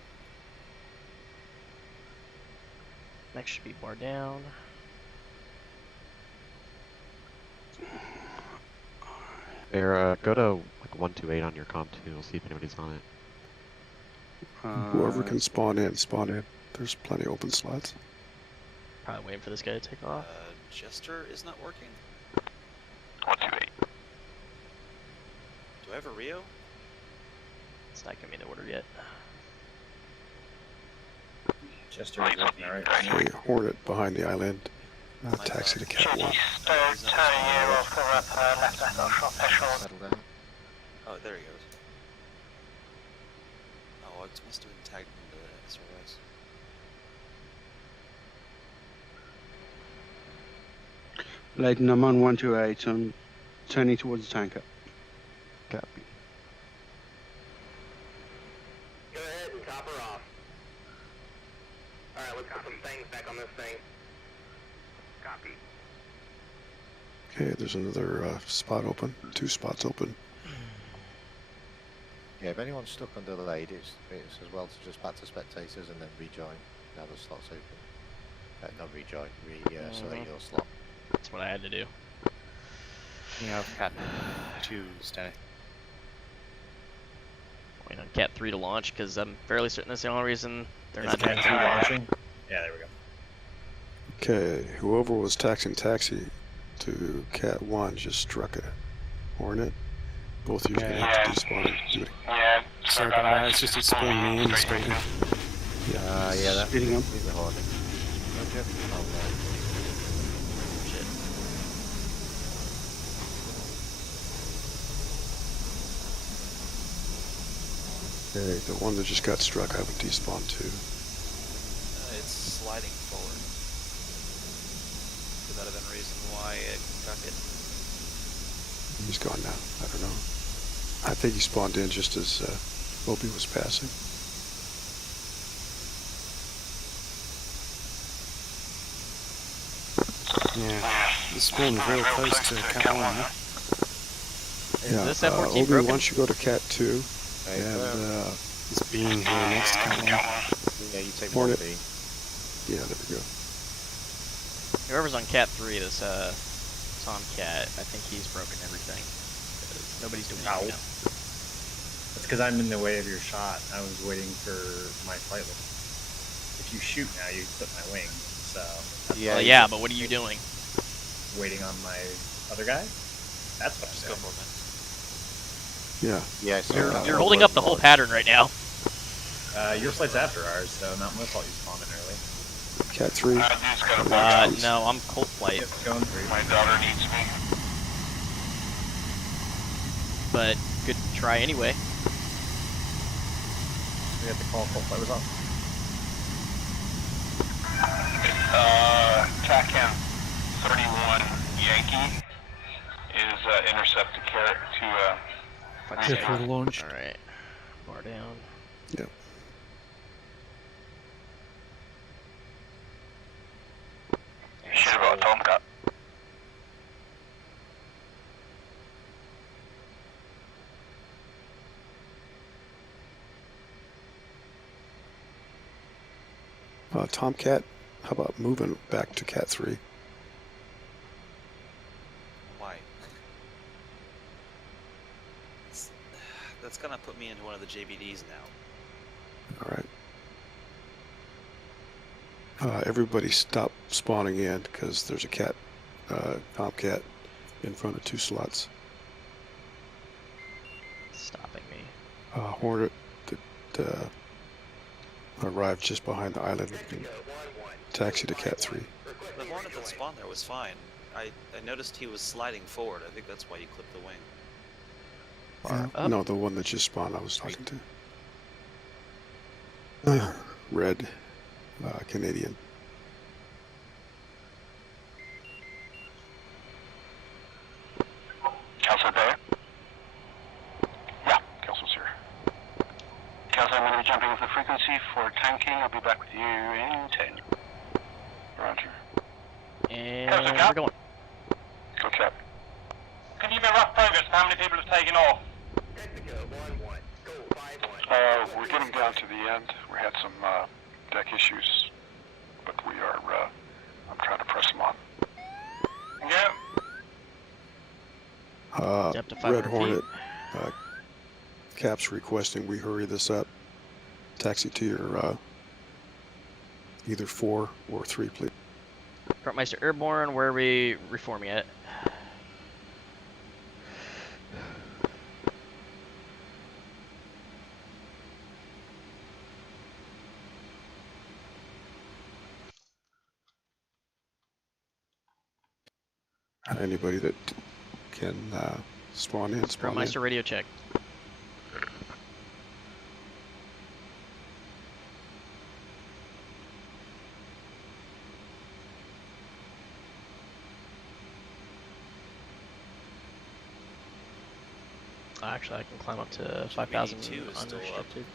Next should be bar down. Bear, go to like 128 on your comp too. We'll see if anybody's on it. Whoever can spawn in, spawn in. There's plenty of open slots. Probably waiting for this guy to take off. Jester is not working. 128. Do I have a Rio? It's not gonna be in the order yet. Chester is looking alright. Okay, Hornet behind the island. Taxi to Cat 1. Turn you off for left short. Settle down. Oh, there he goes. Oh, it must have been tagged into the SRS. Leighton, I'm on 128. I'm turning towards the tanker. Copy. Go ahead and top her off. Alright, let's put some things back on this thing. Copy. Okay, there's another spot open. 2 spots open. Yeah, if anyone's stuck under the lead, it's as well to just back to spectators and then rejoin. Now the slot's open. Not rejoin, select your slot. That's what I had to do. You have Cat 2 standing. Waiting on Cat 3 to launch because I'm fairly certain that's the only reason they're not Cat 2 launching? Yeah, there we go. Okay, whoever was taxing taxi to Cat 1 just struck it. Hornet. Both of you are going to have to despawn and do it. Yeah. Sorry about that, it's just explaining me in straight now. Yeah, that's Speeding up. the Hornet. Don't you? Shit. Okay, the one that just got struck, I would despawn too. It's sliding forward. Could that have been the reason why it got hit? He's gone now. I don't know. I think he spawned in just as Obi was passing. Yeah, it's spawned real close to Cat 1, huh? Yeah, this F-14 Obi, broken? why don't you go to Cat 2 and It's being here next to Cat 1. Yeah, you take Hornet. 1B. Yeah, there we go. Whoever's on Cat 3, this Tomcat, I think he's broken everything. Nobody's doing anything now. That's because I'm in the way of your shot. I was waiting for my flight level. If you shoot now, you clip my wing. So Yeah, yeah, but what are you doing? Waiting on my other guy. That's what I'm Just go doing. for it, man. Yeah. Yeah, so You're holding up the whole pattern right now. Your flight's after ours, so not my fault you spawned in early. Cat 3. No, I'm cold flight. Yep, going through. My daughter needs me. But good try anyway. We have to call full flight was off. TACAM 31 Yankee is intercept to for the launch. Alright. Bar down. Yep. Shit about Tomcat. Tomcat, how about moving back to Cat 3? Why? That's gonna put me into one of the JBDs now. Alright. Everybody stop spawning in because there's a Tomcat in front of 2 slots. Stopping me. Hornet that arrived just behind the island and taxi to Cat 3. The Hornet that spawned there was fine. I noticed he was sliding forward. I think that's why you clipped the wing. Bar up. No, the one that just spawned I was talking to. Red, Canadian. Councilor Bayer? Yeah, Councilor's here. Councilor, I'm going to be jumping with the frequency for tanking. I'll be back with you in 10. Roger. And Councilor we're Cap? going. Go Cap. Can you give me a rough progress of how many people have taken off? We're getting down to the end. We had some deck issues, but we are, I'm trying to press them on. Yeah. Up to Red 500 Hornet, Cap's requesting we hurry this up. Taxi to your either 4 or 3, please. Frontmeister Airborne, where are we reforming it? Anybody that can spawn in, spawn in. Frontmeister radio check. Actually, I can climb up to 5,000 unrestricted.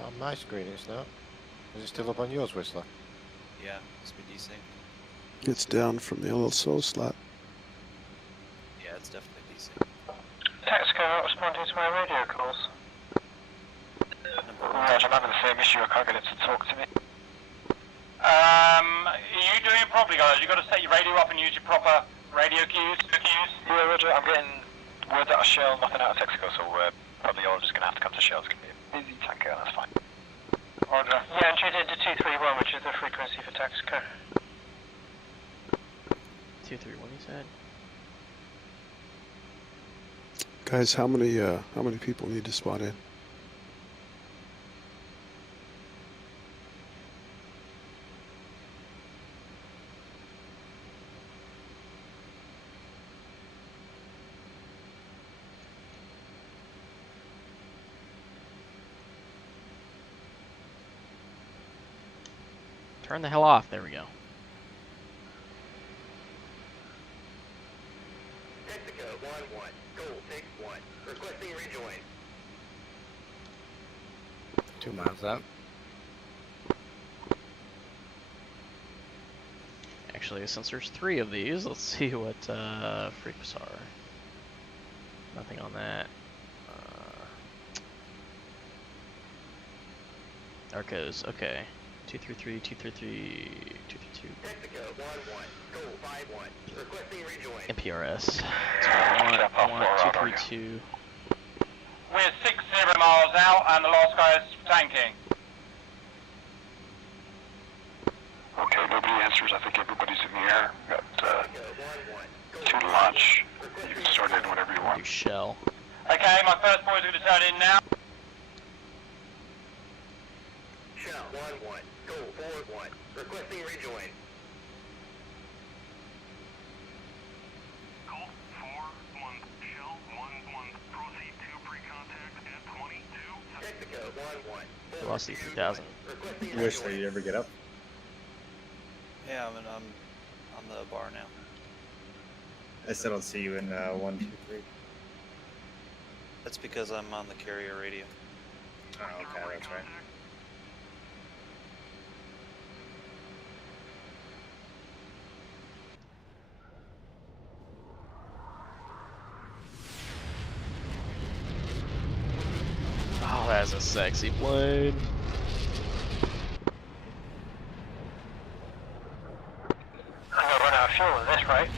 On my screen it's not. Is it still up on yours, Whistler? Yeah, it's been desynced. It's down from the LSO slot. Yeah, it's definitely desynced. Taxco, not responding to my radio calls. Roger, I'm having the same issue. I can't get it to talk to me. Are you doing it properly, guys? You got to set your radio up and use your proper radio cues. Yeah, Roger, I'm getting words out of Shell, nothing out of Texaco, so probably all just going to have to come to Shell. It's going to be a busy tanker, that's fine. Roger. Yeah, and treated to 231, which is the frequency for Taxico. 231, he said. Guys, how many people need to spawn in? Turn the hell off. There we go. Texaco, 1-1, Gold 6-1, requesting rejoin. 2 miles out. Actually, since there's 3 of these, let's see what freaks are. Nothing on that. Arcos, okay. 233, 233, 232. Texaco, 1-1, Gold 5-1, requesting rejoin. MPRS. That's what I want. 232. We're 60 miles out and the last guy is tanking. Okay, nobody answers. I think everybody's in the air. Got 2 to launch. You can start in whenever you want. Do Shell. Okay, my first boys are going to turn in now. Shell, 1-1, Gold 4-1, requesting rejoin. Gold 4-1, Shell 1-1, proceed to pre-contact at 22. Texaco, 1-1. Velocity 3000. Whistler, you ever get up? Yeah, I'm on the bar now. I still don't see you in 1, 2, 3. That's because I'm on the carrier radio. Oh, okay, that's right. Oh, that's a sexy plane. I'm gonna run out of fuel in this, right?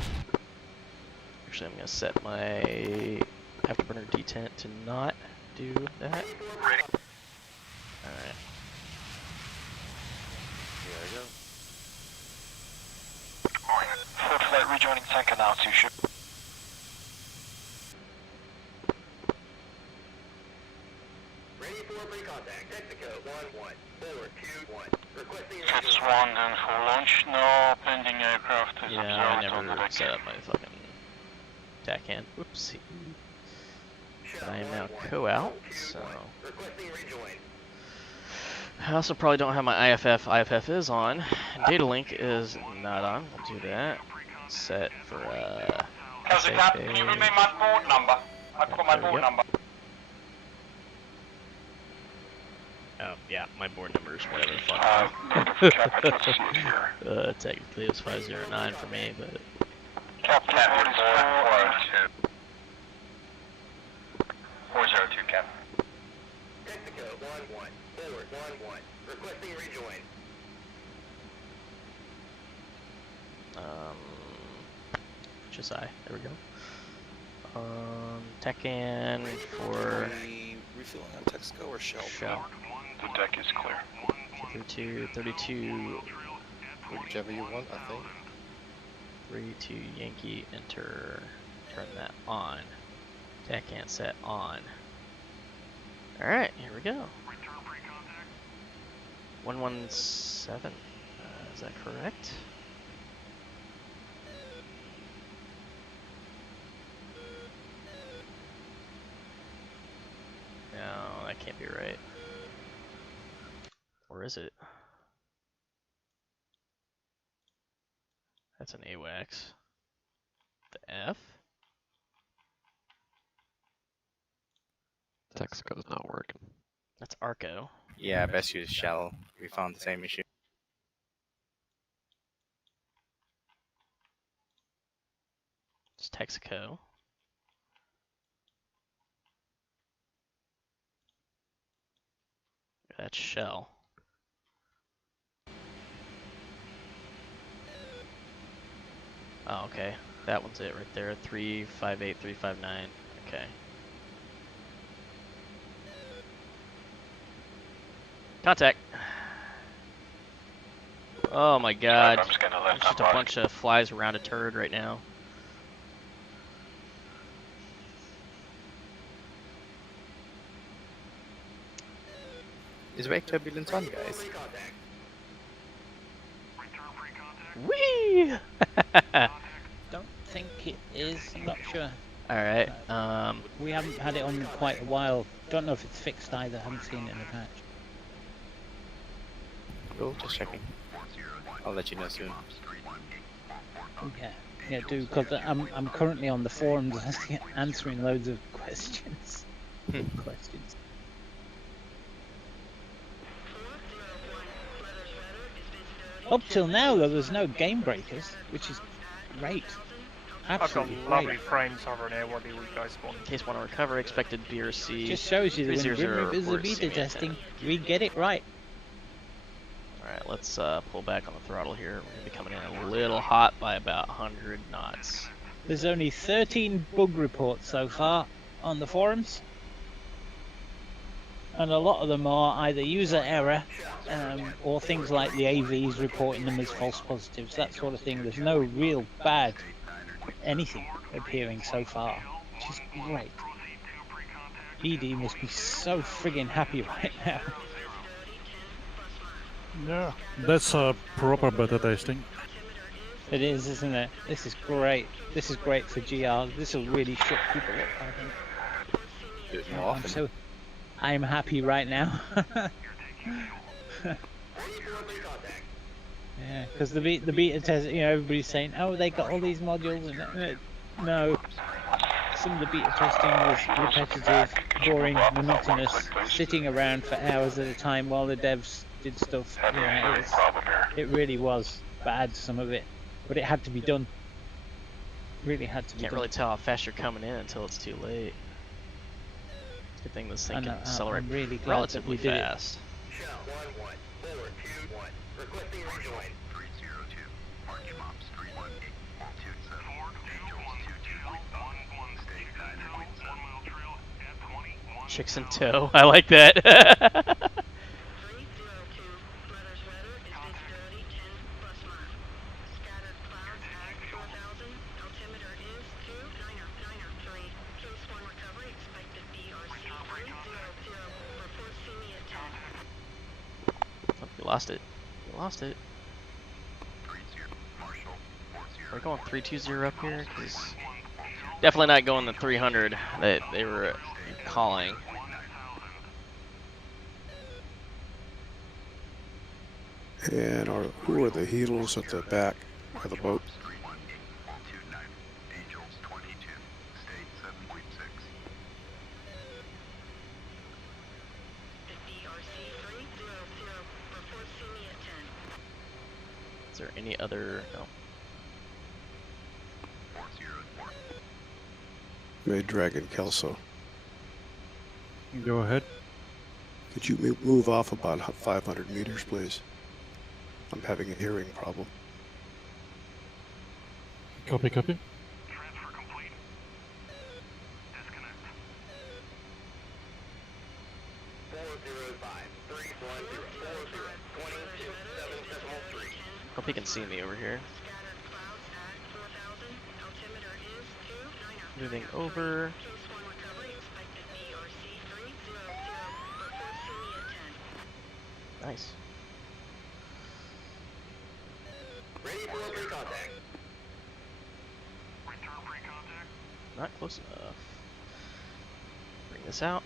Actually, I'm gonna set my afterburner detent to not do that. Ready. Alright. Here I go. Full flight rejoining tanker now to ship. Ready It's one then for launch. No pending aircraft is Yeah, I observed on the never deck. set up my fucking deckhand. Whoopsie. But I am now co-out, so... I also probably don't have my IFF. IFF is on. Data link is not on. We'll do that. Set for, How's it, Cap? Can you give me my board number? I put my board number. Oh, yeah, my board number is whatever the fuck. Cap, I just see it here. Technically it's 509 for me, but... Cap, board is 402. 402, Cap. Which is I? There we go. Techan for... Refilling on Texaco or Shell? Shell. The deck is clear. 32. Whichever you want, I think. 32 Yankee, enter. Turn that on. Deckhand set on. Alright, here we go. 117. Is that correct? No, that can't be right. Or is it? That's an AWACS. The F? Texaco's not working. That's Arco. Yeah, best use Shell. We found the same issue. It's Texaco. That's Shell. Oh, okay. That one's it right there. 358, 359. Okay. Contact. Oh my god. I'm just gonna let There's just a bunch of flies around a turd right now. Is wake turbulence on, guys? Whee! Don't think it is, not sure. Alright, We haven't had it on quite a while. Don't know if it's fixed either, haven't seen it in the patch. Cool, just checking. I'll let you know soon. Yeah, do, because I'm currently on the forums answering loads of questions. Questions. Up till now, though, there's no game breakers, which is great. Absolutely I've got lovely great. frames over there. What do you guys want? in case want to recover, expected BRC. Just shows you that when 300 Grim Reaper's reports beta semi testing, we get it right. Alright, let's pull back on the throttle here. We're going to be coming in a little hot by about 100 knots. There's only 13 bug reports so far on the forums. And a lot of them are either user error or things like the AVs reporting them as false positives, that sort of thing. There's no real bad anything appearing so far, which is great. ED must be so friggin' happy right now. Yeah, that's proper beta testing. It is, isn't it? This is great. This is great for GR. This will really shut people up, I think. Do it more often. I'm happy right now. Yeah, because the beta test, you know, everybody's saying, oh, they got all these modules, and no. Some of the beta testing was repetitive, boring, monotonous, sitting around for hours at a time while the devs did stuff. You know, it really was bad, some of it, but it had to be done. Really had to be done. Can't really tell how fast you're coming in until it's too late. Good thing this thing can accelerate I'm really glad relatively that we did it. fast. Chicks in tow. I like that. You lost it. You lost it. We're going 320 up here, because definitely not going the 300 that they were calling. And who are the helos at the back of the boat? Is there any other? No. Made Dragon Kelso. Go ahead. Could you move off about 500 meters, please? I'm having a hearing problem. Copy, copy. Hope he can see me over here. Moving over. Nice. Ready for pre-contact. Not close enough. Bring this out.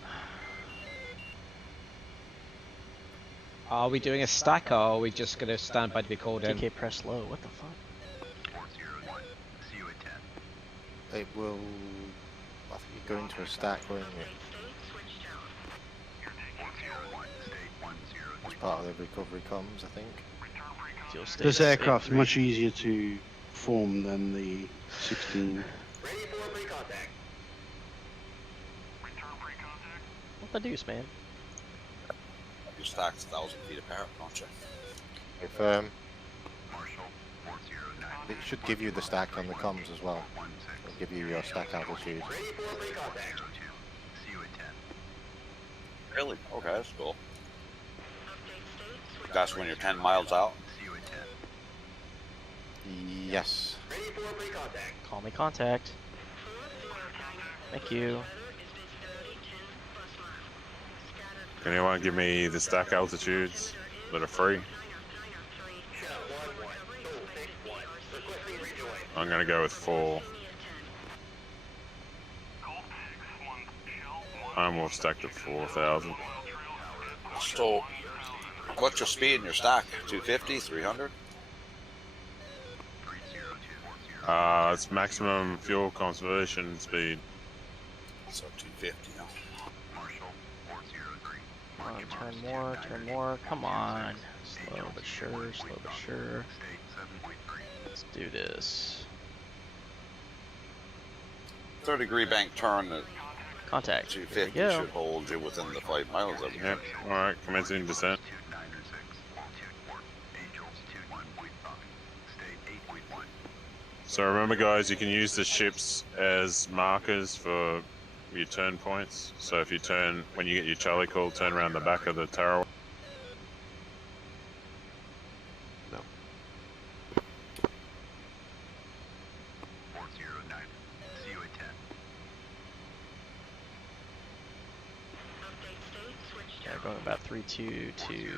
Are we doing a stack, or are we just going to stand by to be called in? TK press low. What the fuck? It will. I think you go into a stack, won't you? As part of the recovery comms, I think. This aircraft is much easier to form than the 16. What the deuce, man? Your stack's 1,000 feet apart, don't you? If it should give you the stack on the comms as well. It'll give you your stack altitude. Really? Okay, that's cool. That's when you're 10 miles out? Yes. Call me contact. Thank you. Can anyone give me the stack altitudes that are free? I'm gonna go with 4. I'm all stacked at 4,000. So, what's your speed in your stack? 250, 300? It's maximum fuel conservation speed. So 250, huh? Come on, turn more, come on. Slow but sure, slow but sure. Let's do this. 30-degree bank turn at Contact. 250 There we go. should hold you within the 5 miles of it. Yep, alright, commencing descent. So remember guys, you can use the ships as markers for your turn points. So if you turn, when you get your Charlie call, turn around the back of the tower. No. Yeah, going about 322.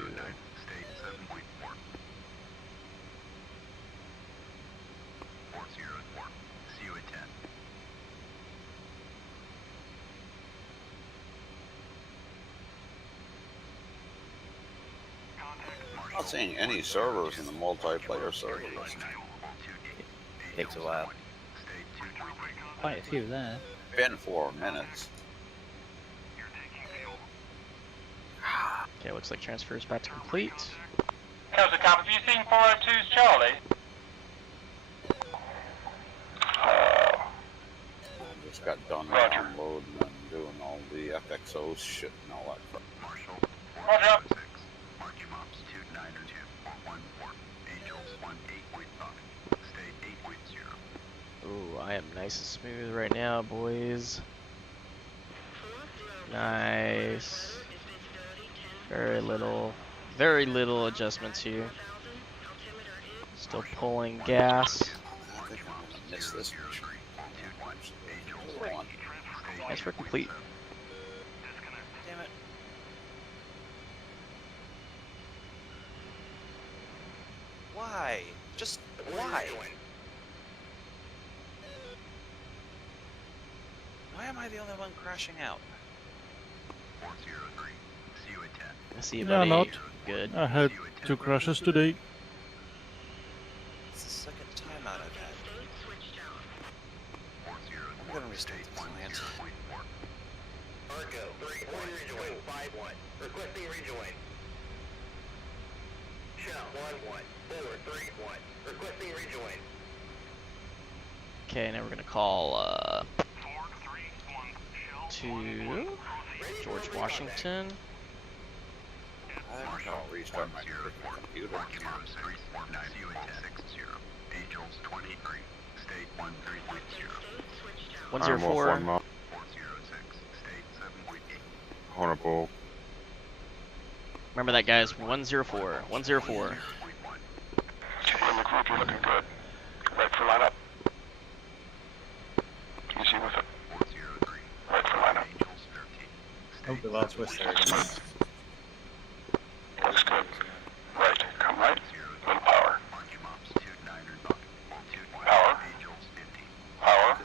I'm not seeing any servers in the multiplayer server list. Takes a while. Quite a few there. Been 4 minutes. Okay, looks like transfer is about to complete. How's the copy? Have you seen 402's Charlie? I just got done downloading and doing all the FXO shit and all that crap. Roger. Ooh, I am nice and smooth right now, boys. Nice. Very little adjustments here. Still pulling gas. I think I'm gonna miss this mission. Transfer complete. Damn it. Why? Just why? Why am I the only one crashing out? 403. See you at 10. I see you, Yeah, buddy. not. Good. I had 2 crashes today. It's the second timeout I've had. I'm gonna restart the client. Argo, 3, rejoin, 5-1. Requesting rejoin. Shell, 1-1. 4-3-1. Requesting rejoin. Okay, now we're gonna call to George Washington. I'm gonna restart my computer. Angels 23. State 13.0. 104. 406. State 7.8. Honorable. Remember that, guys. 104. 104. In the group, you're looking good. Right for lineup. Easy with it. 403. Right for lineup. Angels 13. Hope we lost Twister again. Looks good. Right. Come right. Little power. Power. Power.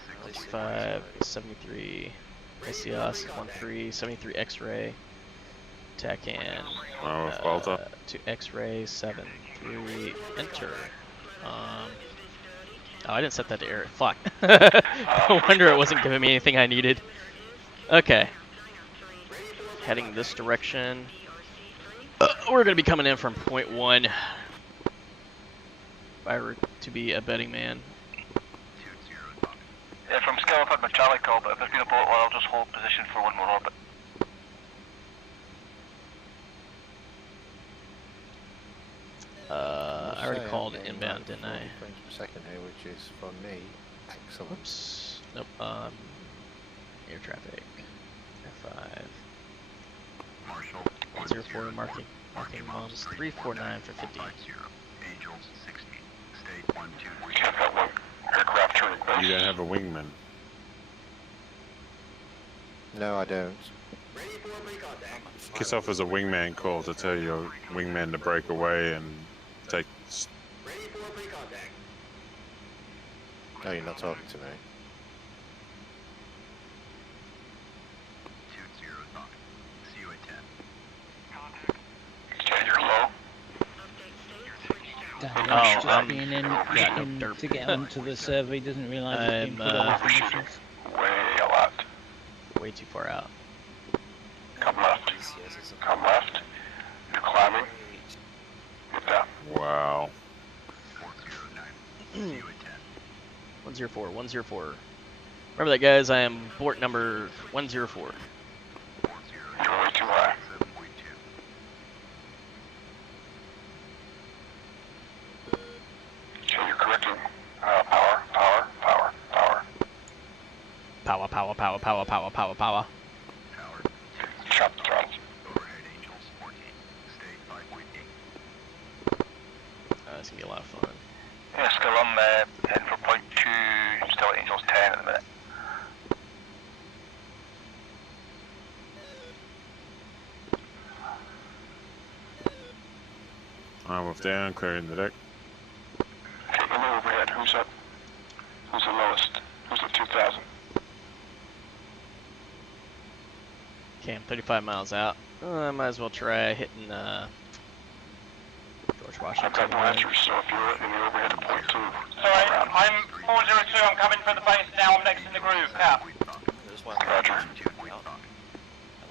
5, 73. ACS 13, 73 X-ray. Attack in. To X-ray 73. Enter. Oh, I didn't set that to air. Fuck. No wonder it wasn't giving me anything I needed. Okay. Heading this direction. We're going to be coming in from point 1. If I were to be a betting man. Yeah, from scale up at my Charlie call, but if there's been a bullet, I'll just hold position for one more orbit. I already called inbound, didn't I? Frames per second here, which is for me excellent. Oops. Nope. Air traffic. F5. Marshall. 104 marking bombs. 349 for 50. Angels 60. State 12. We can't have one aircraft turning base. You don't have a wingman. No, I don't. Kiss off as a wingman call to tell your wingman to break away and take. No, you're not talking to me. 209. See you at 10. Okay, you're low. Damn, just being in to get onto the server, he doesn't realise he's been put on missions. Way a lot. Way too far out. Come left. Come left. You're climbing. Get down. Wow. 409. See you at 10. 104. 104. Remember that, guys. I am port number 104. You're way too high. 7.2. Okay, you're correcting. Power, power, power, power. Power, power, power, power, power, power, power. Chop the throttles. Overhead Angels 14. State 5.8. This can be a lot of fun. Yeah, still I'm heading for point 2. Still at Angels 10 at the minute. I'm off down, clearing the deck. Okay, in the overhead. Who's up? Who's the lowest? Who's at 2,000? Okay, I'm 35 miles out. I might as well try hitting George I've Washington. got no answers, so if you're in the overhead at point 2, Sorry, I'm 402. I'm coming for the base now. I'm next in the groove. Cap. There's one. Roger. A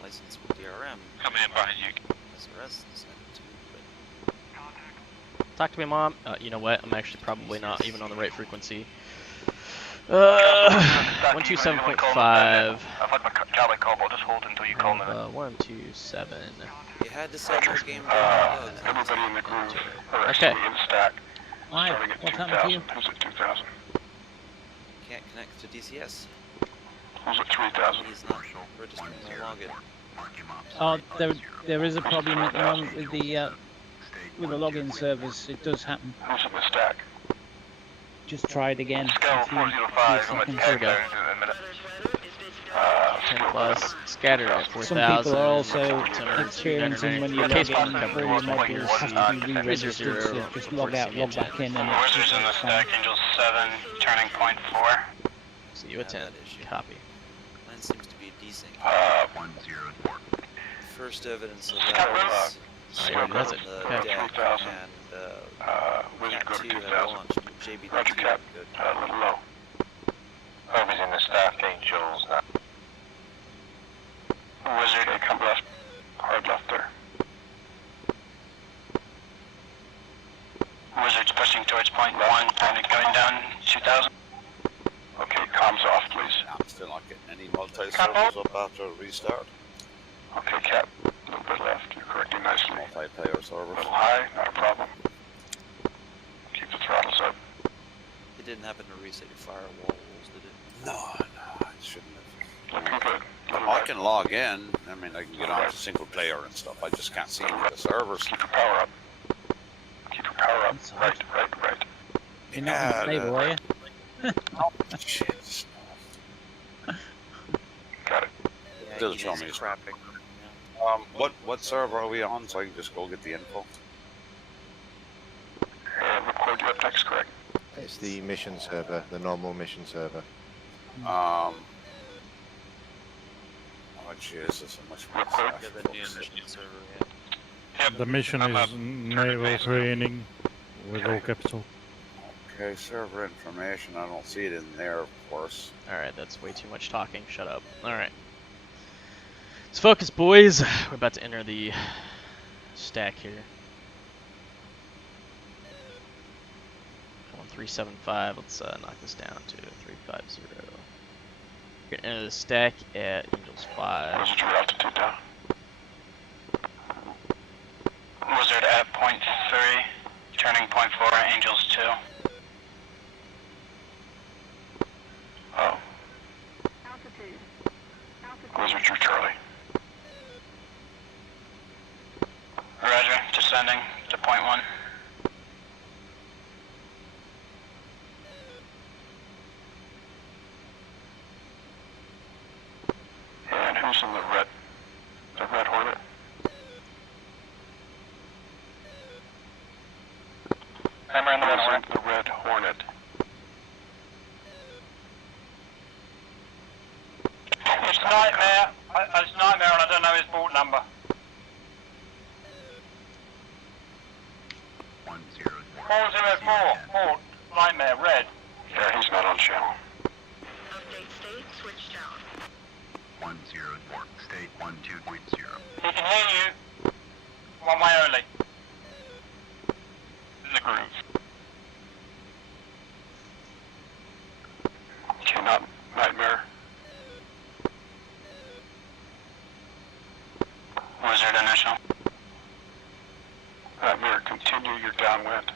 license with DRM. Coming in behind you. SRS is too, Talk to me, Mom. You know what? I'm actually probably not even on the right frequency. 127.5. I've had my Charlie call, but I'll just hold until you call me. 127. You had to set your game everybody in the groove, or Okay. actually in stack. Hi, Starting at what's happened to you? 2,000. Who's at 2,000? can't connect to DCS. Who's at 3,000? He's not registering my login. Oh, there is a problem at the moment with the login servers. It does happen. Who's in the stack? Just try it again. Scale A few 405. I'm at seconds. 10,000 in a minute. 10 plus, scattered at 4,000. Some people are also September experiencing when you log in, all your modules have to be re-registered, so just log out, log back in, and Wizards in the stack, Angels 7, turning point 4. See you at 10. Copy. Mine seems to be desync. 1-0. First evidence of that was that's on it. the Okay. deck, and Wizard Cat go to 2 had 2000. launched. JB Roger, Cap. good. A little low. Obi's in the stack, Angels now. Wizard, come left. Hard left there. Wizard's pushing towards point 1, and going down 2000. Okay, comms off, please. I'm still not getting any multi-servers up after a restart. Okay, Cap. A little bit left. You're correcting nicely. Multiplayer A servers. little high, not a problem. Keep the throttles up. It didn't happen to reset your firewalls, did it? No, I shouldn't have. Looking good. I can log in. I mean, I can get on to single player and stuff. I just can't see any of the servers. Keep your power up. Keep your power up. Right. You're not on the table, are you? Shit. Got it. Yeah, Doesn't he show is me. crapping. What server are we on so I can just go get the info? Record your text correct. It's the mission server, the normal mission server. Oh Jesus, so much more Record. stuff. Yeah, the new mission server, yeah. The mission is naval training with all capital. Okay, server information. I don't see it in there, of course. Alright, that's way too much talking. Shut up. Alright. Let's focus, boys. We're about to enter the stack here. Come on, 375. Let's knock this down to 350. We're gonna enter the stack at Angels 5. Wizard, your altitude down. Wizard at point 3, turning point 4, Angels 2. Oh. Wizard, you're Charlie. Roger, descending to point 1. And who's in the red Hornet? I'm in the red Hornet. It's Nightmare. It's Nightmare and I don't know his board number. 404. Board. Nightmare, red. Yeah, he's not on channel. Update state, switch down. 104. State 12.0. He can hear you. One way only. In the groove. Okay, not Nightmare. Wizard initial. Nightmare, continue your downwind.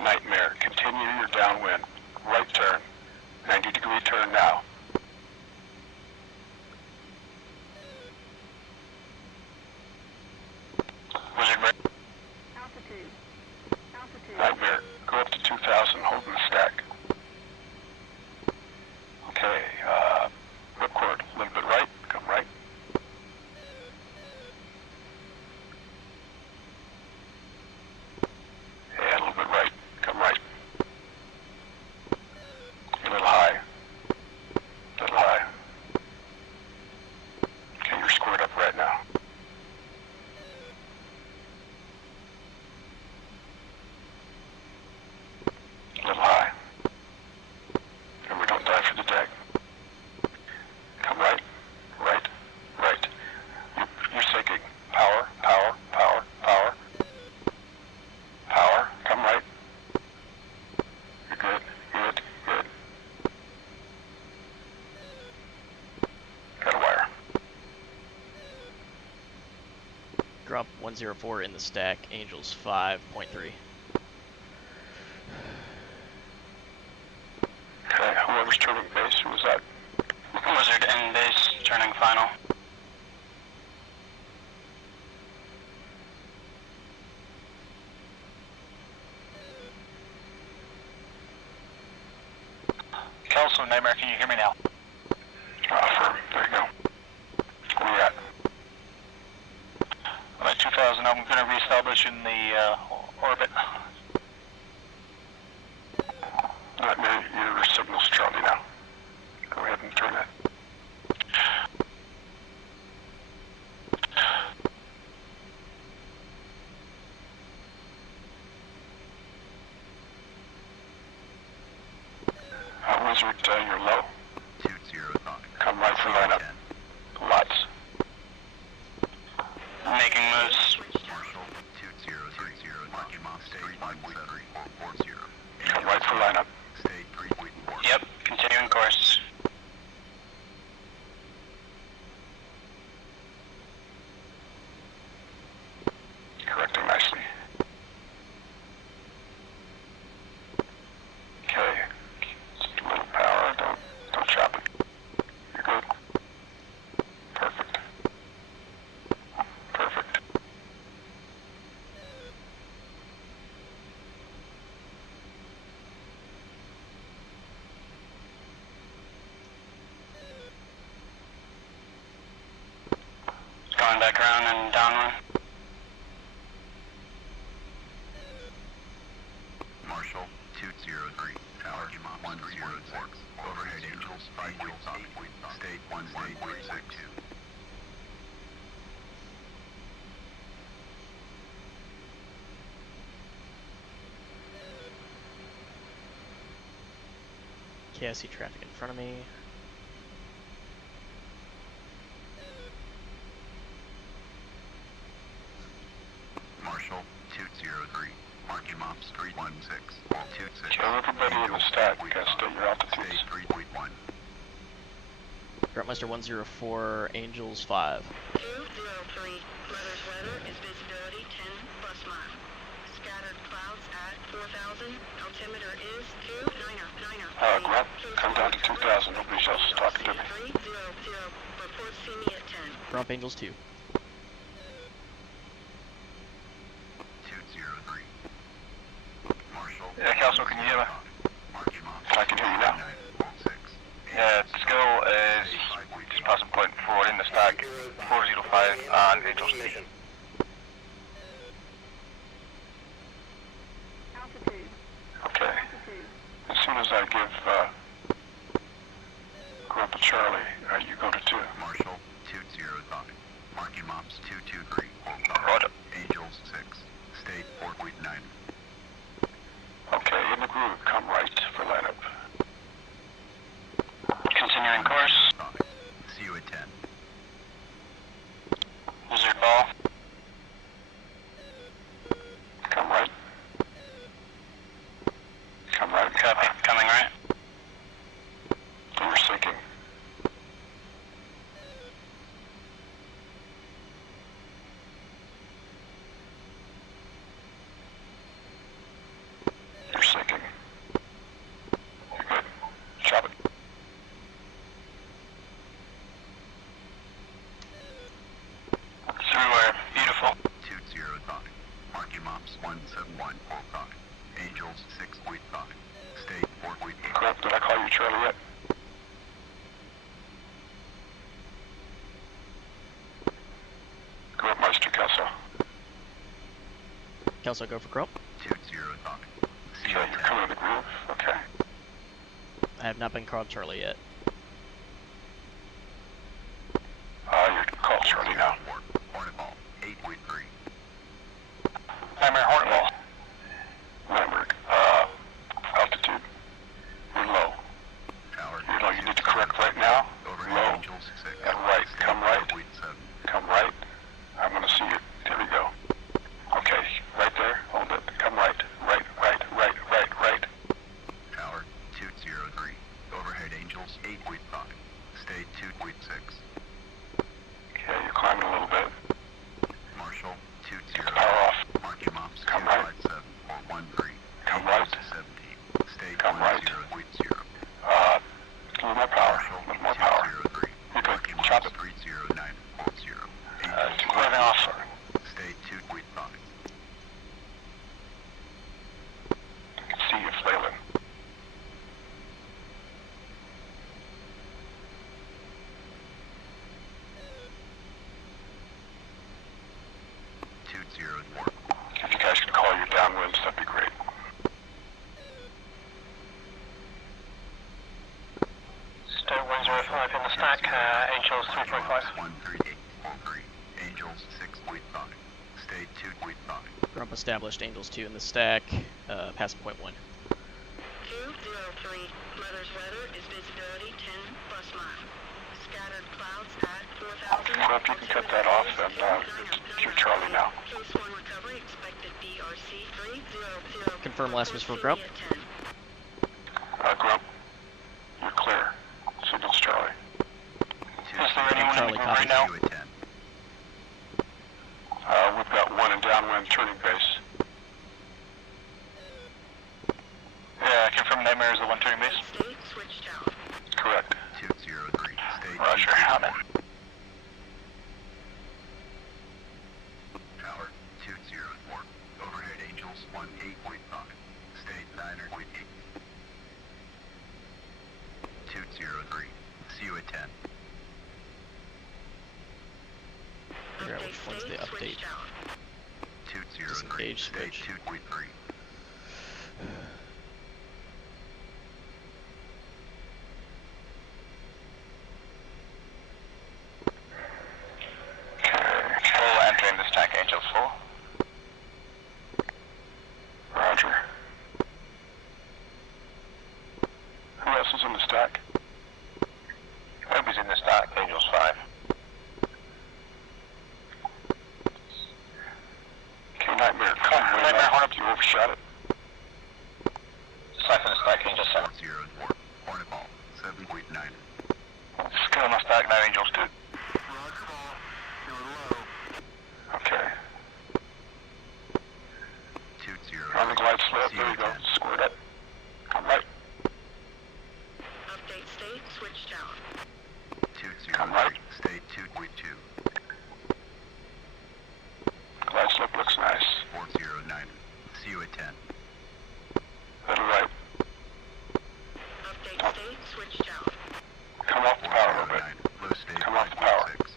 Nightmare, continue your downwind. Right turn. 90-degree turn now. Wizard ready. Nightmare, go up to 2,000, hold in the stack. Okay, ripcord, a little bit right, come right. Yeah, a little bit right, come right. A little high. Little high. Okay, you're squared up right now. A little high. And we don't die for the deck. Come right, right, right. You're sinking. Power, power, power, power. Power, come right. You're good, good, good. Got a wire. Drop 104 in the stack, Angels 5.3. Okay, whoever's turning base, who was that? Wizard in base, turning final. Kelso, Nightmare, can you hear me now? Affirm, there you go. 2000, I'm going to reestablish in the orbit. Let me, your signal's Charlie now. Go ahead and turn it. Wizard, you're low. 20, Come right for lineup. Lots. Making moves. Marshall 2030, marking off state 17340. Come right for lineup. State 3.4. Yep, continuing course. Correcting nicely. Okay. Just a little power, don't chop it. You're good. Perfect. Perfect. Going back around and down one. Marshall 203, tower 106, overhead Angels 5.8, state 1.362. Okay, I see traffic in front of me. Marshall 203, marking off street 16, 26. Kill everybody in the stack. You gotta stay your altitudes. State 3.1. Groundmaster 104, Angels 5. 203. Mother's weather is visibility 10 plus mile. Scattered clouds at 4,000. Altimeter is 290. Grunt, come down to 2,000. Nobody else is talking to me. 300. Report see me at 10. Grump Angels 2. 203. Marshall. Yeah, Council, can you hear me? I can hear you now. Yeah, skill is just passing point forward in the stack. 405 and Angels 2. Okay. As soon as I give Grandpa Charlie, you go to 2. Marshall 205, marking mops 223. Roger. Angels 6, state 4.9. Okay, in the groove, come right for lineup. Continuing course. See you at 10. Wizard ball. Come right. Come right. Copy. Coming right. You're sinking. You're sinking. You're good. Chop it. Through wire. Beautiful. 205, marking mops 17145. Angels 6.5, state 4.8. Correct. Did I call you Charlie yet? Go up, Meister Kelso. Kelso, go for Grump. 205. Okay, you're coming in the groove. Okay. I have not been called Charlie yet. You're called Charlie now. Hornet ball 8.3. Nightmare Hornet ball. Remember, altitude. You're low. You're low. You need to correct right now. Low. And right. Come right. Come right. I'm going to see you. Here we go. Okay. Right there. Hold it. Come right. Right. Tower 203. Overhead Angels 204. If you guys could call your downwinds, that'd be great. Stoke 105 in the stack, Angels 3.5. 13843. Angels 6.5. State 2.5. Grump established Angels 2 in the stack, passing point 1. 203. Mother's weather is visibility 10 plus mile. Scattered clouds at 4,000. Well, if you can cut that off, then you're Charlie now. Case 1 recovery expected BRC 300. Confirm last miss for Grump. Grump, you're clear. Signals Charlie. Is there anyone in the group right now? We've got one in downwind turning base. Yeah, confirm Nightmare is the one turning base. State switched out. Correct. 203. State Roger, on it. Tower 204. Overhead Angels 18.5. State 9.8. 203. See you at 10. Figure out which one's the update. 203. Disengage State switch. 2.3. Full entering the stack, Angels full. Roger. Who else is in the stack? Whoever's in the stack, Angels 5. Okay, Nightmare, come way Nightmare, up. horn up. You overshot it. Slack in the stack, Angels 7. 404. Hornet ball 7.9. Skill in the stack, now Angels 2. Okay. 203. On the glide slip, See there you at go. 10. Squared up. Come right. Update state switched out. 203. Come right. State 2.2. Glide slip looks nice. 409. See you at 10. Little right. Update state switched out. Come off the power a little bit. 409. Low state Come off the power. 5.6.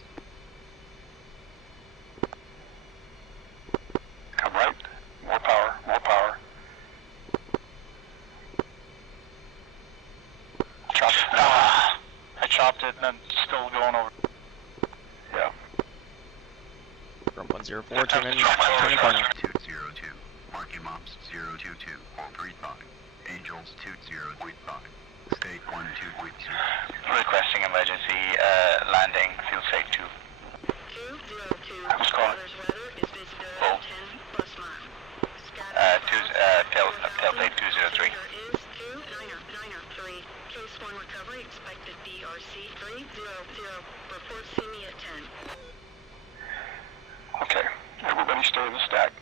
Come right. More power. More power. Chopped it. I chopped it and then still going over. Yeah. Grump 104, turn in corner. 202. Marking mops 022. 435. Angels 20.5. State 12.2. Requesting emergency landing, field safe 2. 202. Who's calling? Mother's weather is visibility Oh. 10 plus mile. Scattered Tail tape 203. is 29093. Case 1 recovery expected BRC 300. Report see me at 10. Okay. Everybody stay in the stack.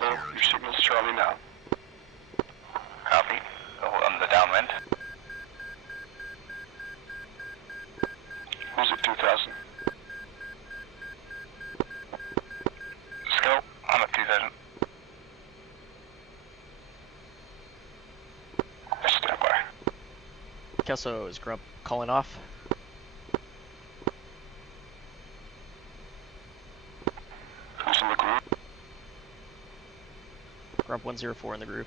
Go. Your signal's Charlie now. Copy. Go on the downwind. Who's at 2,000? Scope. I'm at 2000. Stand by. Kelso, is Grump calling off? Who's in the group? Grump 104 in the group.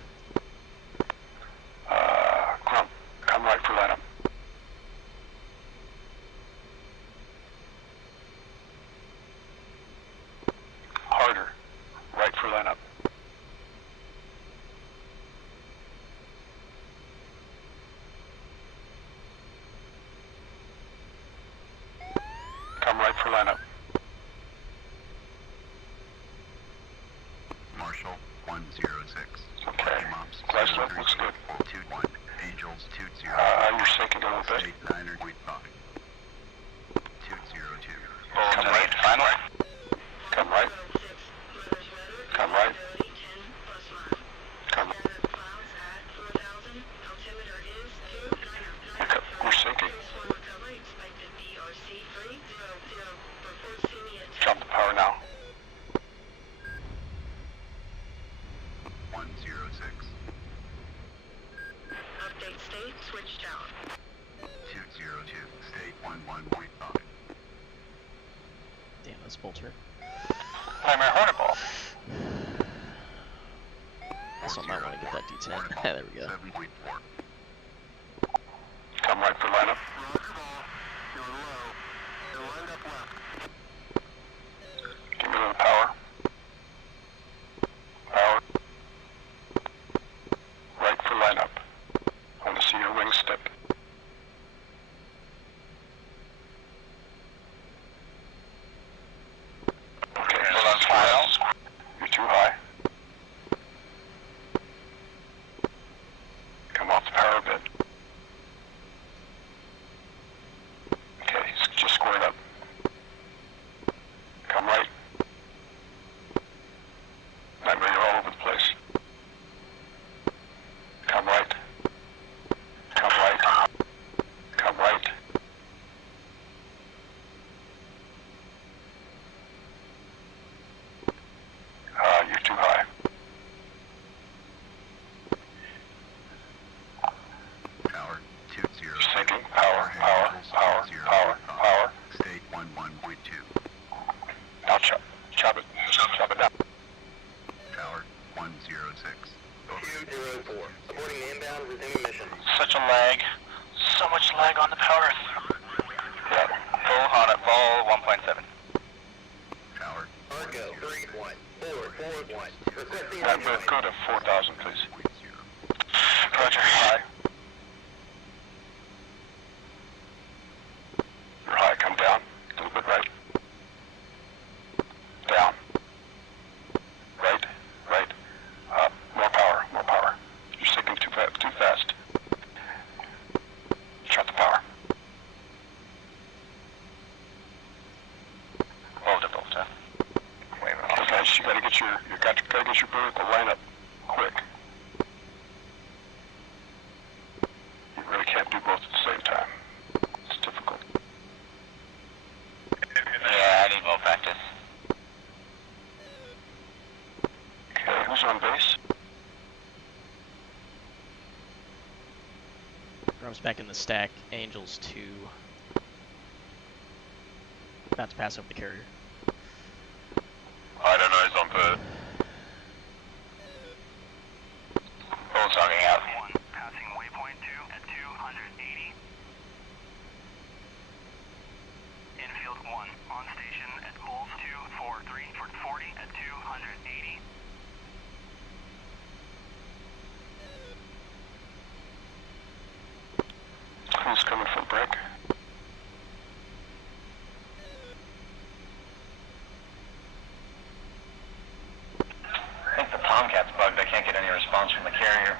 Grump, come right for lineup. Harder. Right for lineup. Come right for lineup. Marshall 106. Okay. Marking mops Glide slip looks good. 21. Angels 20. You're sinking a little bit. State 9.5. 202. Come right. Final. Come right. Come right. Come. Okay, we're sinking. Drop the power now. 106. Update state switched out. 202. State 11.5. Damn, this bolter. Nightmare Hornet Ball. This one might want to get that D10. There we go. 7.4. Come right for lineup. Give me a little power. Power. Right for lineup. I want to see your wing step. Okay, hold on, final. You're too high. Come off the power a bit. Okay, just squared up. Come right. Remember, you're all over the place. Come right. Come right. Come right. You're too high. Power 20. Sinking. Power. Power. Power. Power. Power. State 11.2. Now chop it. Chop it down. Power 106. 204. Supporting inbound, resuming mission. Such a lag. So much lag on the power. Yeah. Full on at ball 1.7. Power. Argo 31. Forward, forward 1. Requesting That will go to 4,000, please. Roger. High. You're high. Come down. A little bit right. Down. Right. Right. Up. More power. More power. You're sinking too fast. Too fast. Shut the power. Volta, Volta. Wait a minute. Okay, guys, you gotta get your vertical lineup quick. You really can't do both at the same time. It's difficult. Yeah, I need more practice. Okay, who's on base? Grump's back in the stack. Angels 2. About to pass over the carrier. I don't know, he's on bird. Bull talking out. Passing waypoint 2 at 280. Infield 1. On station at Bulls 243 for 40 at 280. Who's coming from break? I think the Tomcat's bugged. I can't get any response from the carrier.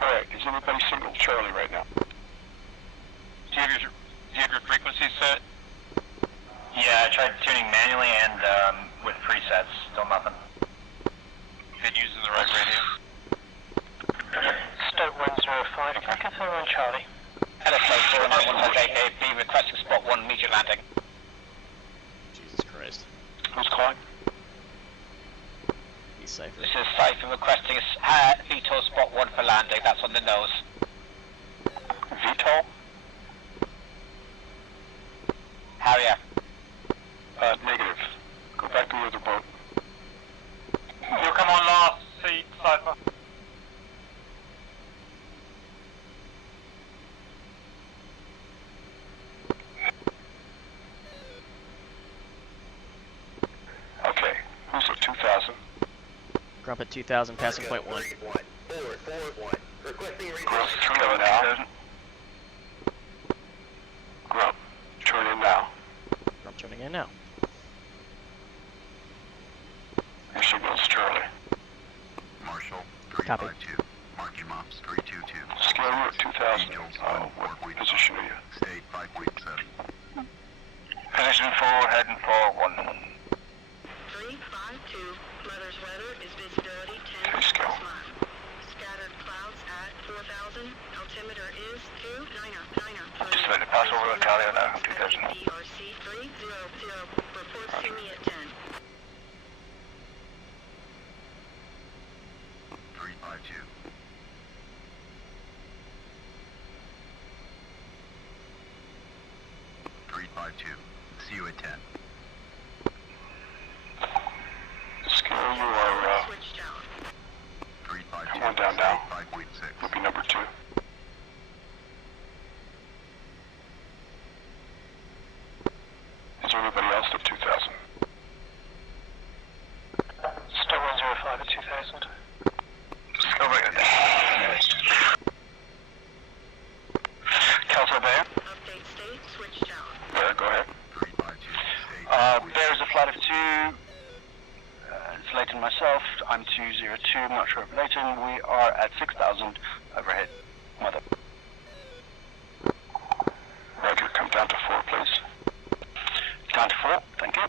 Alright, is anybody single Charlie right now? Do you have your frequency set? Yeah, I tried tuning manually and with presets. Still nothing. Been using the right radio? Stoke 105. Can I confirm on Charlie? Hello, Stoke 491 requesting spot 1 meteor landing. Jesus Christ. Who's calling? He's Cypher. This is Cypher requesting VTOL spot 1 for landing. That's on the nose. VTOL? Harrier. Negative. Go back to the other boat. You come on last seat, Cypher. Okay, who's at 2,000? Grump at 2000, passing point 1. Forward, forward 1. Requesting Grump, turn in now. Grump, turn in now. Grump turning in now. Your signal's Charlie. Marshall Copy. 352. Marking mops 322. Scale you at 2,000. What position are you? State 5.7. Position 4, heading for 1. 352. Mother's weather is visibility 10 Okay, scale. mile. Scattered clouds at 4,000. Altimeter is 290. Just let it pass over the carrier now, 2000. DRC 300. Reports to me at 10. 352. See you at 10. Leighton myself. I'm 202. I'm not sure of Leighton. We are at 6,000 overhead. Weather. Roger, come down to 4, please. Down to 4, thank you.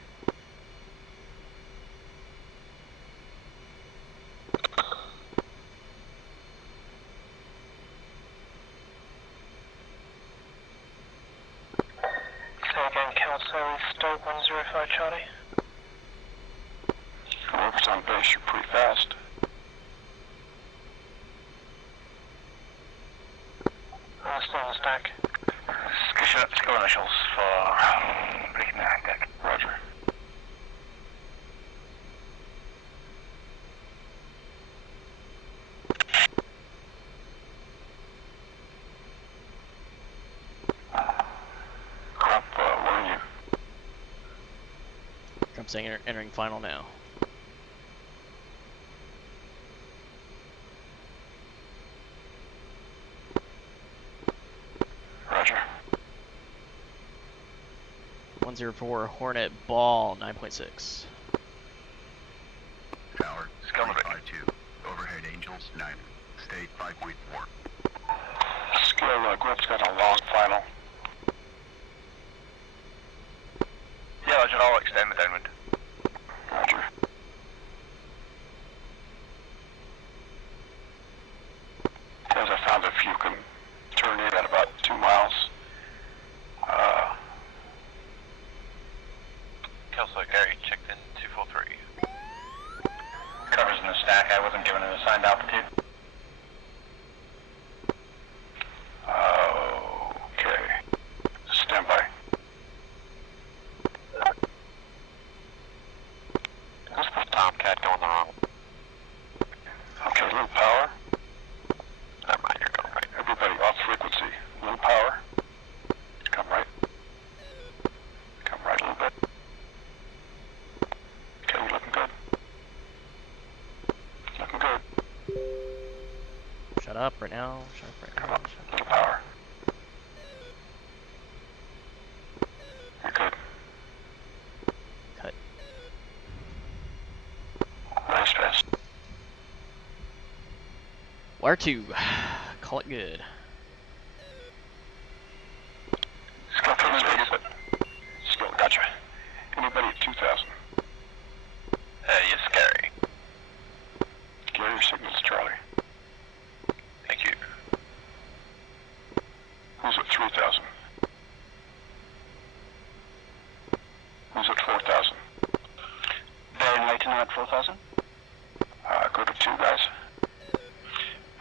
Say again, Kelso, Stoke 105 Charlie. Whoever's on base, you're pretty fast. Still on the stack. Skill initials for breaking the deck. Roger. Crop, where are you? I'm saying entering final now. Roger. 104 Hornet Ball 9.6. Tower, Skill 5-2. Overhead Angels 9. State 5.4. Skill, Griff's got a long final. Yeah, Roger, I'll extend the downwind. Roger. As I found, if you can turn it at about 2 miles. Kelso, Gary, checked in 243. Covers in the stack. I wasn't given an assigned altitude. Okay. Stand by. What's the Tomcat going the wrong? Okay, low power. Never mind, you're going right. Everybody off frequency. Low power. Come right. Come right a little bit. Okay, you're looking good. Looking good. Shut up right now. Shut up right Come now. up. Little power. You're good. Cut. Nice pass. Wire 2. Call it good. Skill comes big. Skill, gotcha. Anybody at 2,000? Yes, Gary. Gary, your signals, Charlie. Thank you. Who's at 3,000? Who's at 4,000? Baron Leighton at 4,000. Go to 2, guys.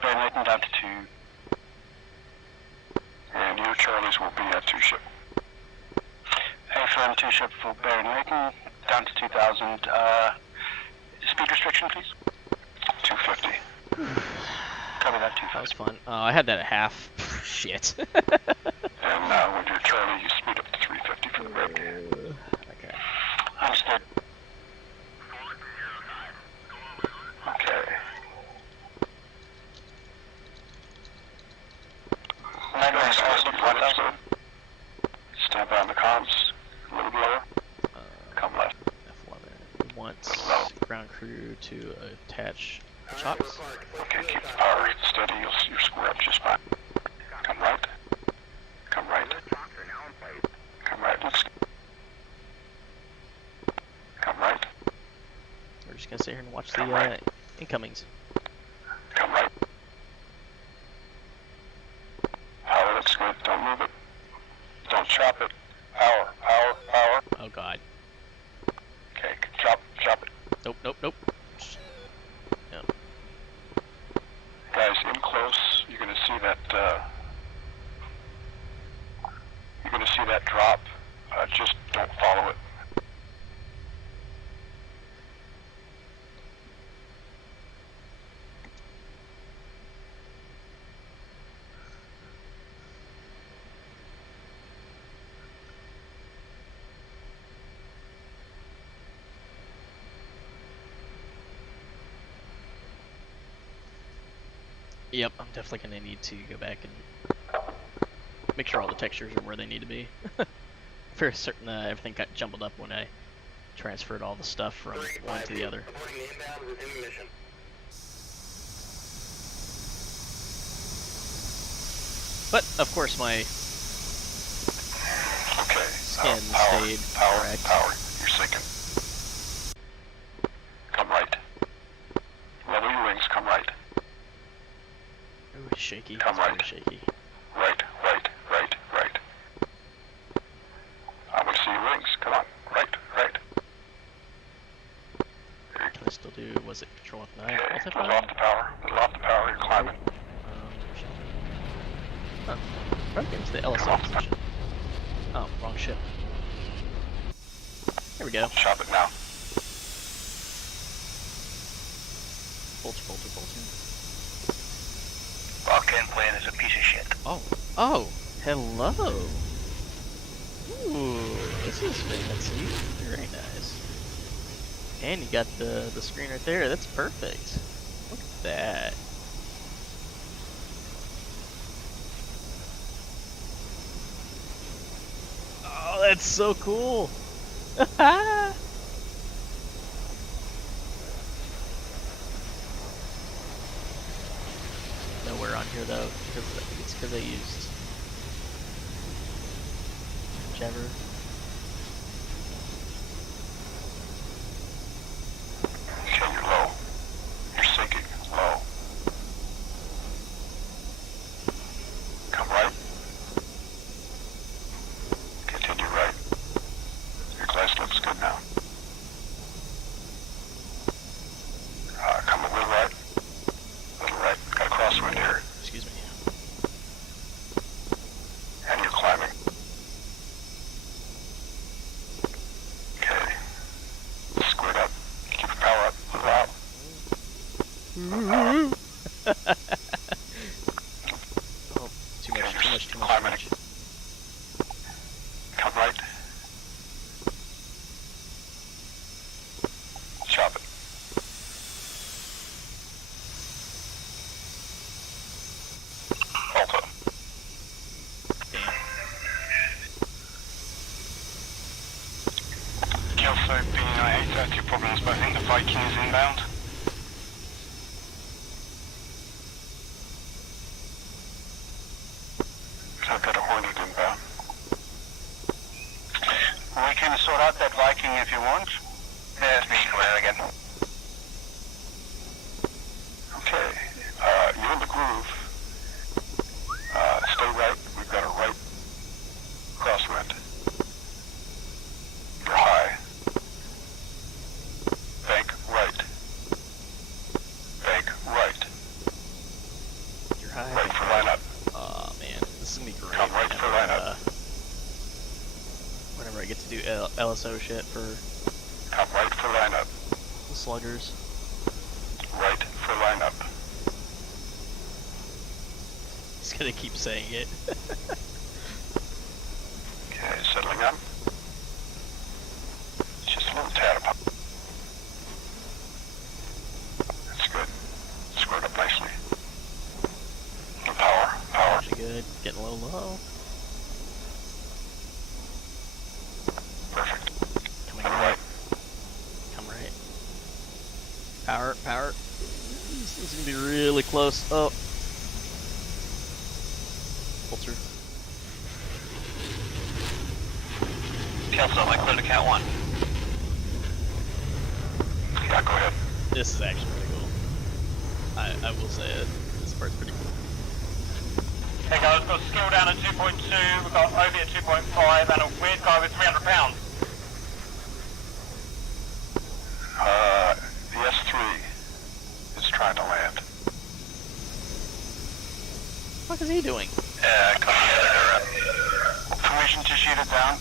Baron Leighton down to 2. And your Charlies will be at 2 ship. Affirm 2 ship for Baron Leighton, down to 2,000. Speed restriction, please. 250. Cover that 250. That was fun. Oh, I had that at half. Shit. And now with your Charlie, you speed up to 350 for the break. Okay. Understood. Okay. Stand by on the comms. A little lower. Come left. F11. We want ground crew to attach chops. Okay, keep the power steady. You'll square up just fine. Come right. Come right. Come right. Looks. Come right. We're just gonna sit here and watch the incomings. Come right. Power, looks good. Don't move it. Don't chop it. Power, power, power. Oh god. Okay, chop it. Nope, nope, nope. Yep. Guys, in close, you're gonna see that. You're gonna see that drop. Just don't follow it. Yep, I'm definitely gonna need to go back and make sure all the textures are where they need to be. Very certain everything got jumbled up when I transferred all the stuff from one to the other. But of course my skin stayed correct. Power, you're sinking. Come right. Level your wings, come right. Ooh, shaky. Come It's right. very shaky. Right. I want to see your wings. Come on. Right. Can I still do, was it Control F9? Okay, Alt F9? little off the power. You're climbing. Oh, probably get into the LSO position. Oh, wrong ship. There we go. Chop it now. Bolter. Vulcan plan is a piece of shit. Oh, hello. Ooh, this is fancy. Very nice. And you got the screen right there. That's perfect. Look at that. Oh, that's so cool. Nowhere on here though, because I think it's because I used whichever. Okay, you're low. You're sinking. Low. Come right. Continue right. Your glass looks good now. Come a little right. Got a crosswind here. Excuse me. And you're climbing. Okay. Squared up. Keep your power up. Pull out. Oh, too much. Come right. Chop it. Alta. Kelso being I hate that two problems, but I think the Viking is inbound. I've got a Hornet inbound. We can sort out that Viking if you want. Yeah, it's me square again. Okay. You're in the groove. Stay right. We've got a right crosswind. You're high. Bank right. You're high. Right for lineup. Oh man, this is gonna be great. Come right for lineup. Whenever I get to do LSO shit for Come right for lineup. the sluggers. Right for lineup. He's gonna keep saying it. Okay, settling up. Just a little tad up. That's good. Squared up nicely. Little power. Actually good. Getting a little low. Perfect. Coming right. Come right. Power. This is gonna be really close. Oh. Pull through. Kelso, I clear to Cat 1. Yeah, go ahead. This is actually pretty cool. I will say it. This part's pretty cool. Hey guys, we've got skill down at 2.2, we've got Obi at 2.5, and a weird guy with 300 pounds. The S3 is trying to land. What is he doing? Permission to shoot it down.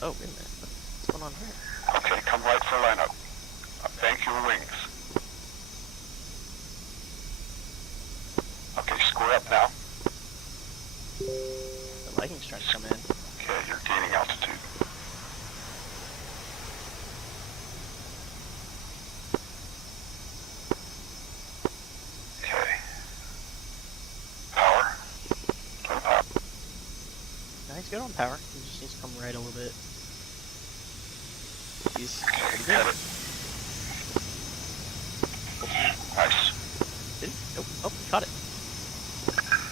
Oh, wait a minute. What's going on here? Okay, come right for lineup. Bank your wings. Okay, square up now. The Viking's trying to come in. Okay, you're gaining altitude. Okay. Power. Little power. He's good on power. He just needs to come right a little bit. He's pretty good. Nice. Did he? Nope. Oh, caught it.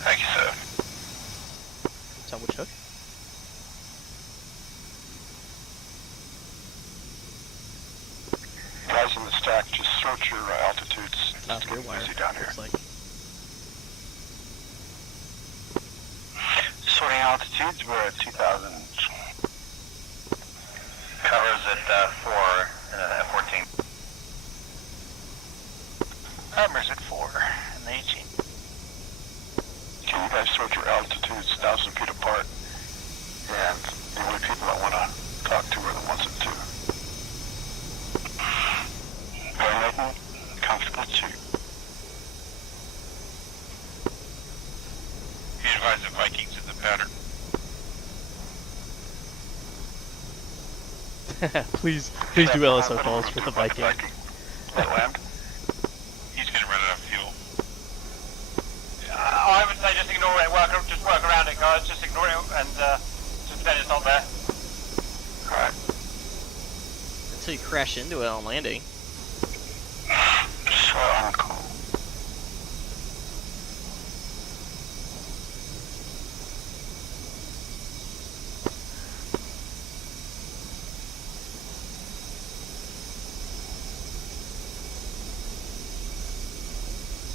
Thank you, sir. Tell which hook. Guys in the stack, just sort your altitudes. Not clear wire. Easy down here. Looks like. Sorting altitudes, we're at 2,000. Covers at 4 and 14. Hammers at 4 and 18. Can you guys sort your altitudes 1,000 feet apart? And the only people I want to talk to are the ones at 2. Going Leighton, comfortable 2. He advised the Vikings in the pattern. please do LSO calls with the Viking. Let land. He's gonna run out of fuel. I would say just ignore it. Just work around it, guys. Just ignore it and just pretend it's not there. Alright. Until you crash into it on landing. So uncool.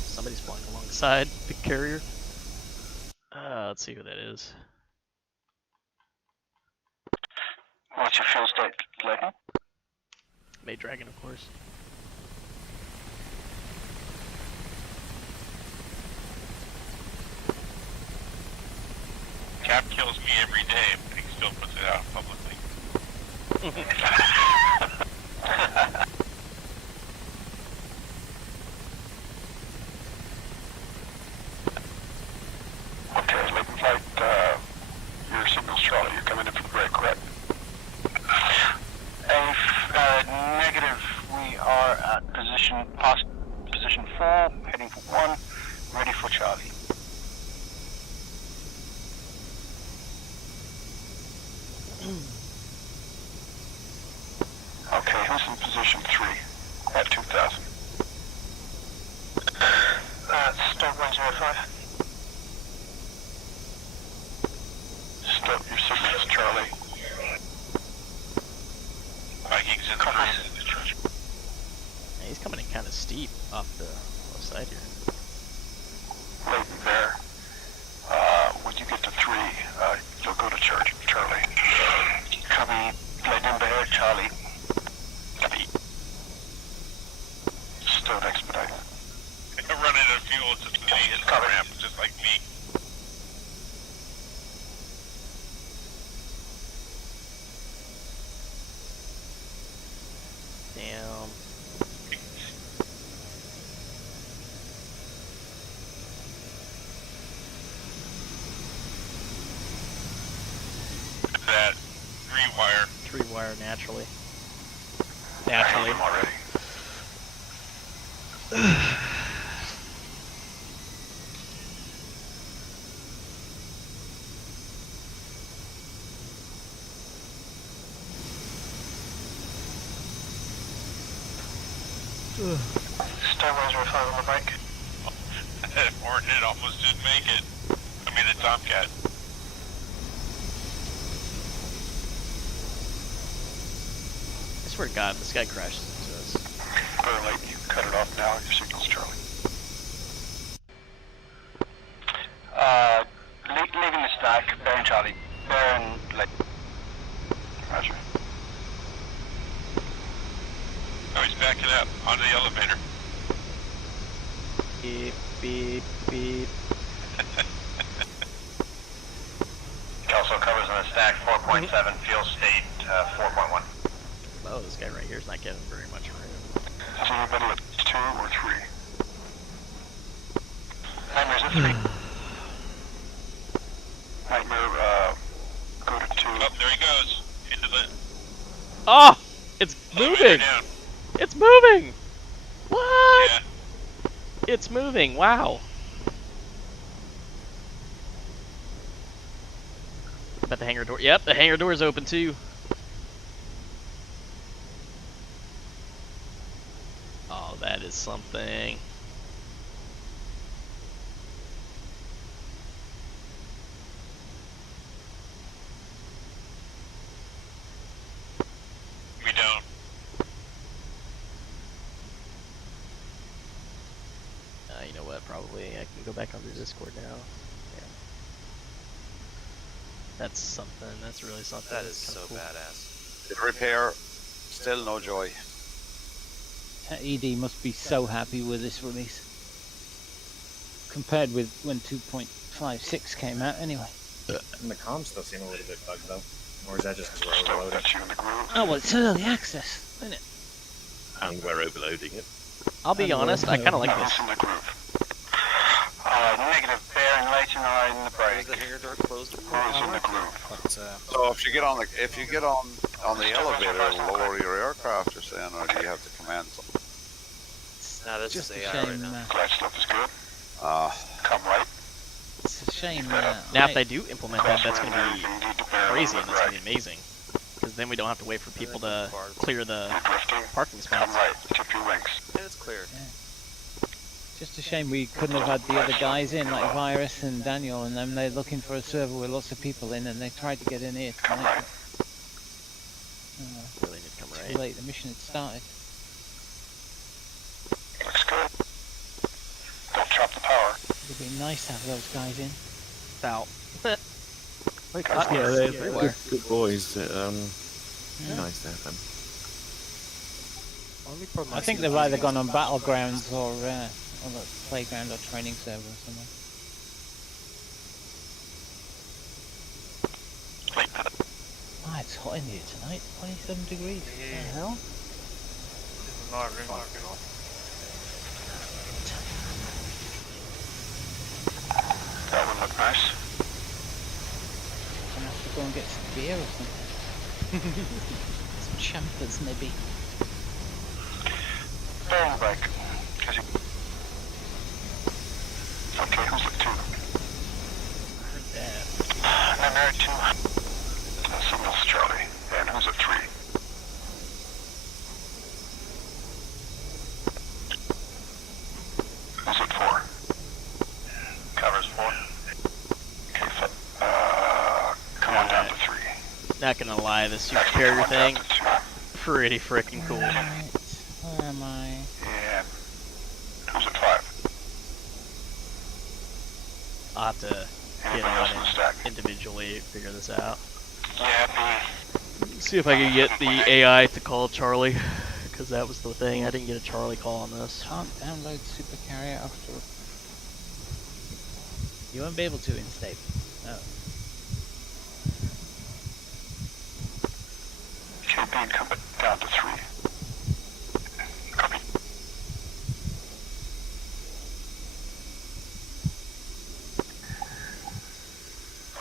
Somebody's flying alongside the carrier. Let's see who that is. What's your fuel state, Leighton? May Dragon, of course. Cap kills me every day, but he still puts it out publicly. Okay, Leighton Flight, your signal's Charlie. You're coming in for the break, correct? Negative. We are at position 4, heading for 1, ready for Charlie. Okay, who's in position 3 at 2,000? Stoke 105. Stop your signals, Charlie. Vikings in the front. Yeah, he's coming in kind of steep off the left side here. Leighton there. When you get to 3, you'll go to Charlie. Copy. Leighton Bear, Charlie. Copy. Stone expedite. Running out of fuel, just he hits the ramp, just like me. Damn. That 3-wire. 3-wire naturally. Naturally. I'm already. Star 105 on the bike. That Hornet almost didn't make it. I mean, the Tomcat. I swear to God, this guy crashes into us. Clear Leighton, you cut it off now. Your signal's Charlie. Leaving the stack, Bear and Charlie. Bear and Leighton. Roger. Oh, he's backing up onto the elevator. Beep, beep, beep. Also covers on the stack 4.7, fuel state 4.1. Oh, this guy right here is not getting very much room. Is anybody at 2 or 3? Nightmare's at 3. Nightmare, go to 2. Oh, there he goes. Into the... Oh! It's moving! Down. It's moving! What? Yeah. It's moving, wow. bet the hangar door. Yep, the hangar door is open too. Oh, that is something. We don't. You know what? Probably I can go back onto Discord now. Yeah. That's something. That's really something. That That's is kinda so cool. badass. The repair, still no joy. ED must be so happy with this release. Compared with when 2.56 came out, anyway. And the comms still seem a little bit bugged though. Or is that just because we're overloading? Oh, well, it's early access, isn't it? And we're overloading it. I'll be honest, I kind of like this. Negative, bearing right in the line in the break. Is the hangar door closed? Cruise in the groove. So if you get on the the elevator, it'll lower your aircraft, you're saying, or do you have to command something? No, this Just is a AI shame. right now. Glide slope is good. Come right. It's a shame. Now, if they do implement that, that's going to be crazy and it's going to be amazing. Because then we don't have to wait for people to clear the parking spots. Right. Tip your wings. Yeah, it's clear. Yeah. Just a shame we couldn't have had the other guys in, like Virus and Daniel, and them. They're looking for a server with lots of people in, and they tried to get in here tonight. Really need to come right. Too late. The mission had started. Looks good. Don't chop the power. It'd be nice to have those guys in. Foul. Wait, Yeah, they're good boys. Yeah. Nice to have them. I think they've either gone on Battlegrounds or on the playground or training server or somewhere. Ah, it's hot in here tonight. 27 degrees. What the hell? That would look nice. I'm gonna have to go and get some beer or something. Some champers, maybe. Bearing break. Okay, who's at 2? Number 2. Signals Charlie. And who's at 3? Who's at 4? Covers 4. Okay, come on down to 3. Not gonna lie, the Supercarrier thing, pretty freaking cool. Right. Where am I? And who's at 5? I'll have to get on and individually figure this out. Yeah, See if I can get the AI to call Charlie, because that was the thing. I didn't get a Charlie call on this. Can't download Supercarrier after. You won't be able to in state. No. KB, come down to 3. Copy.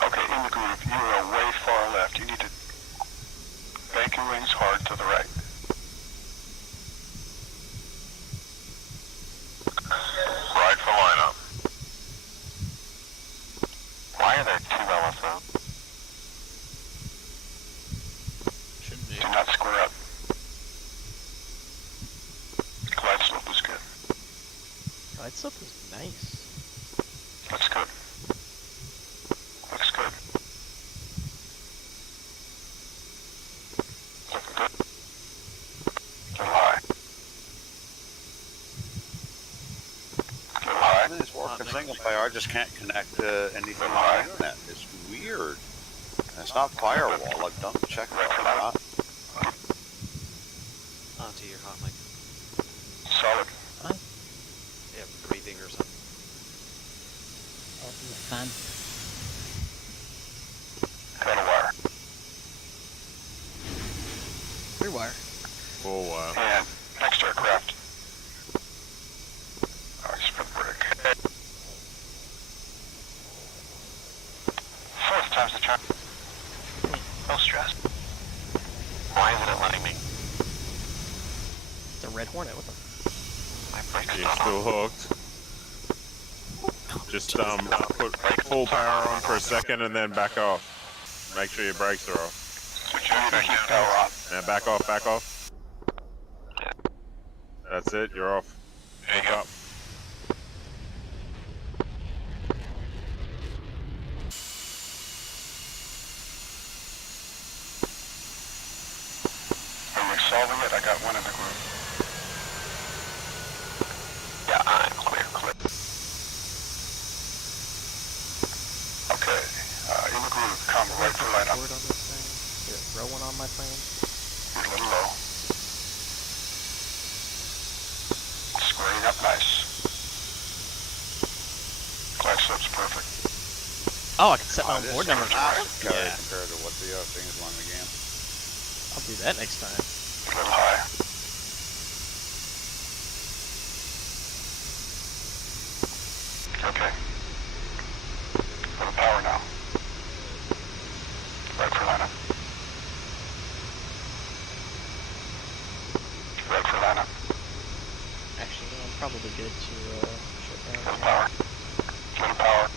Okay, in the groove, you are way far left. You need to bank your wings hard to the right. Right for lineup. Why are there 2 LSO? Shouldn't be. Do not square up. Glide slope is good. Glide slope is nice. Looks good. Looks good. Looking good. Little high. Little high. It's working single player. I just can't connect to anything on the internet. It's weird. And it's not firewall. I've done check for that. Onto your hot mic. Solid. Fine. Yeah, breathing or something. Open the fan. Got a wire. 3 wire. 4 wire. And next aircraft. Oh, spin brick. 4th time's the charm. No stress. Why isn't it letting me? It's a Red Hornet with them. My brakes You're still hooked. Just put full power on for a second and then back off. Make sure your brakes are off. Power on. Now back off, back off. That's it, you're off. There you go. Up. Are you solving it? I got one in the group. Yeah, I'm clear. Okay, in the group, come right for line up. Forward on this thing. Get it rolling on my plane. You're a little low. Squaring up nice. Glide slope's perfect. Oh, I can set my own board number. Compared to what the thing is running again. I'll do that next time. A little high. Okay. A little power now. Right for lineup. Right for lineup. Actually, I'm probably good to shut down. Little power. Little power.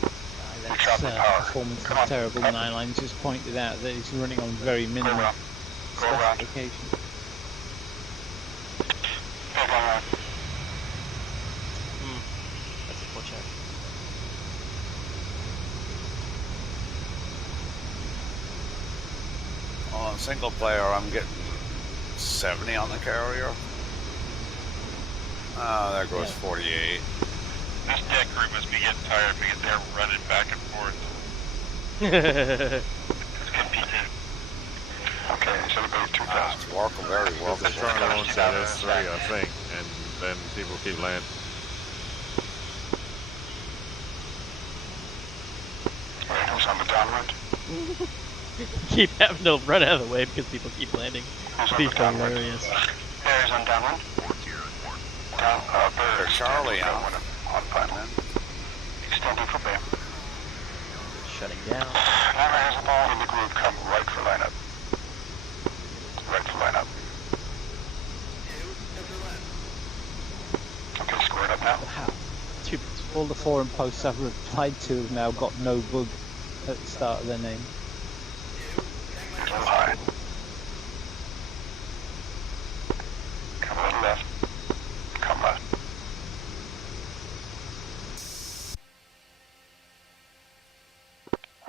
That's performance is terrible. Nylines just pointed out that he's running on very minimal specification. That's unfortunate. On single player, I'm getting 70 on the carrier. There goes 48. This deck crew must be getting tired because they're running back and forth. Okay, so about 2,000. It's working very well. They're trying to launch that S3, I think, and then people keep landing. Alright, who's on the downwind? Keep having to run out of the way because people keep landing. Who's on Be the downwind? hilarious. Bear's on downwind. Down, Bear. Charlie on final. Extending for Bear. Shutting down. Never has the ball in the group. Come right for lineup. Right for lineup. Okay, squared up now. Wow. All the forum posts I've replied to have now got no bug at the start of their name. A little high. Come a little left. Come left.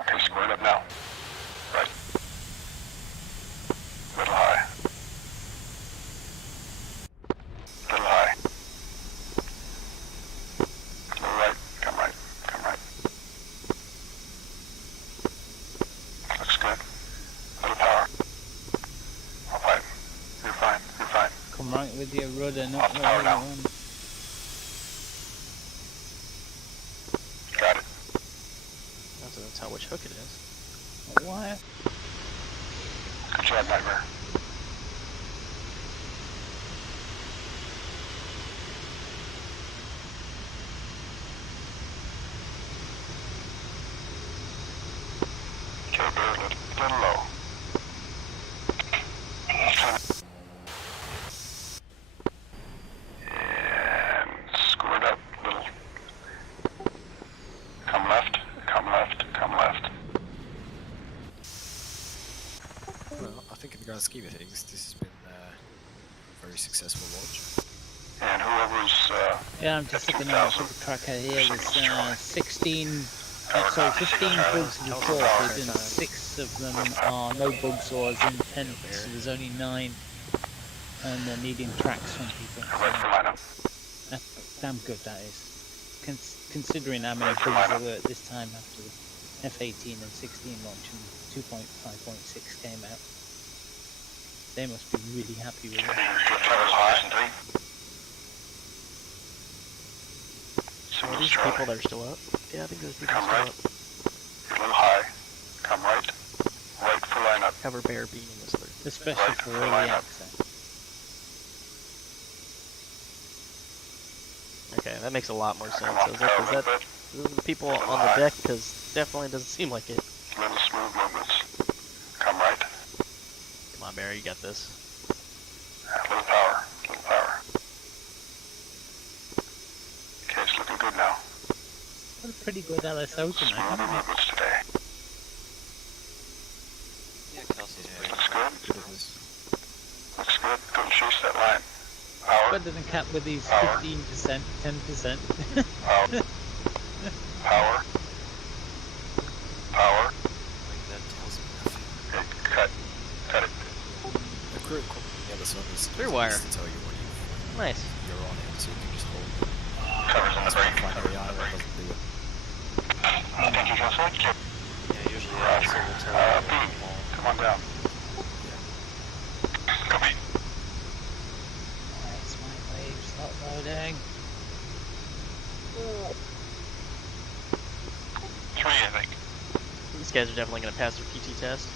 Okay, squared up now. Right. Little high. Little high. Little right. Come right. Come right. Looks good. Little power. All right. You're fine. You're fine. Come right with your rudder, not Off the power now. one. Got it. Doesn't tell which hook it is. Why? Good job, Nightmare. Okay, Bear, little low. And squared up, little. Come left, come left, come left. Well, I think in the grand scheme of things, this has been a very successful launch. And whoever's Yeah, I'm just looking at the tracker here. There's 15 bugs reported, and 6 of them are no bugs or as intent, so there's only 9, and they're needing tracks from people. So that's damn good, that is. Considering how many bugs there were at this time after the F-18 and 16 launch and 2.5.6 came out. They must be really happy with it. Are these people that are still up? Yeah, I think those people are still up. A little high. Come right. Right for lineup. Cover Bear being in this third. Especially for early access. Okay, that makes a lot more sense. Is that the people on the deck? Because definitely doesn't seem like it. Little smooth movements. Come right. Come on, Bear, you got this. A little power. Little power. Okay, it's looking good now. What a pretty good LSO tonight, haven't we? Movements today. better than Cap with these 15%, 10%. Power. Power. That tells me nothing. Okay, cut. Cut it. The critical on the other side is Clear wire. to tell you when Nice. you're on it, so you can just hold it. Covers on the brake. Find the eye that doesn't do it. Thank you, Joseph. Yeah, usually Roger. so we'll tell B, come on down. Copy. Nice, my waves not loading. 3, I think. These guys are definitely going to pass their PT test.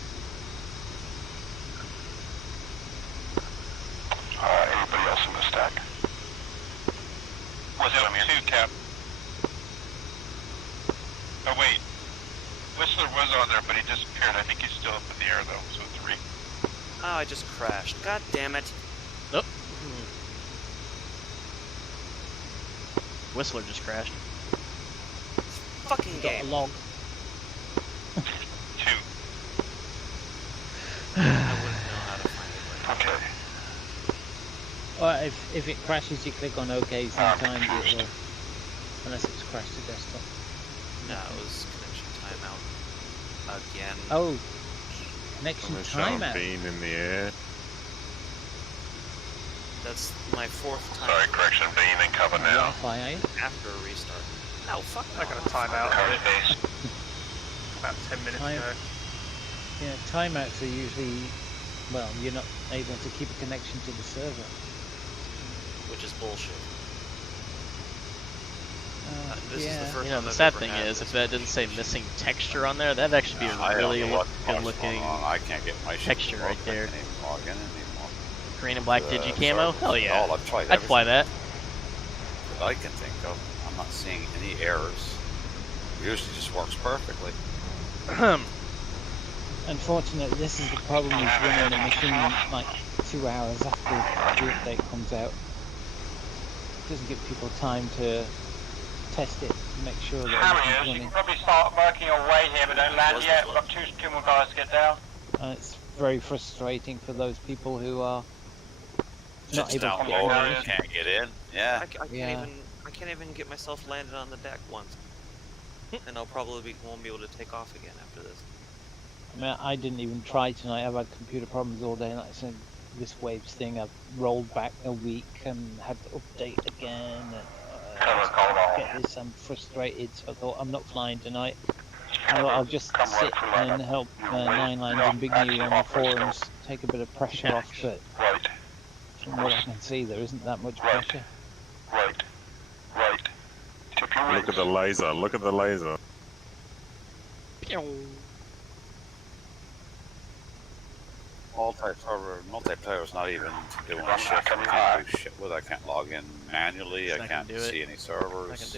Anybody else in the stack? Was it 2, Cap? Oh wait, Whistler was on there, but he disappeared. I think he's still up in the air though, so 3. Oh, I just crashed. God damn it. Nope. Whistler just crashed. Fucking Got a game. log. 2. I wouldn't know how to find it. Okay. Or if it crashes, you click on OK. Sometimes it will, unless it's crashed to desktop. No, it was connection timeout. Again. Oh, connection I'm showing timeout. beam in the air. That's my 4th time. Sorry, correction, beam and cover now. Wi-Fi, are you? After a restart. No, fuck I got a timeout Cover on it base. about 10 minutes Time- ago. Yeah, timeouts are usually, well, you're not able to keep a connection to the server. Which is bullshit. This is Yeah. the first You know, time the I've sad ever thing had is, this if that didn't say missing texture on there, that'd actually be I a don't really know good what's looking going on. I can't get my shit texture to right work. I there. can't even log in anymore. Green and black digi camo? service Hell at yeah. all. I've tried I'd fly that. that I can think of. I'm not seeing any errors. It usually just works perfectly. Unfortunately, this is the problem with running the machine like 2 hours after the update comes out. It doesn't give people time to test it and make sure that Harriers, everything's you running. can probably start working your way here, but don't land Was yet. the We've got two more guys to get down. It's very frustrating for those people who are not Just able to get download on it, it. can't get in. Yeah. I can't even get myself landed on the deck once. And I'll probably won't be able to take off again after this. I mean, I didn't even try tonight. I've had computer problems all day. Like I said, this Waves thing, I've rolled back a week and had to update again. And, get this, I'm frustrated, so I thought I'm not flying tonight. I thought I'll just sit and help Nine Lines and Big New on the forums take a bit of pressure off. But from what I can see, there isn't that much pressure. Right. Look at the laser. Look at the laser. Multiplayer's not even doing shit. I can't do shit with it. I can't log in manually. I can't see any servers.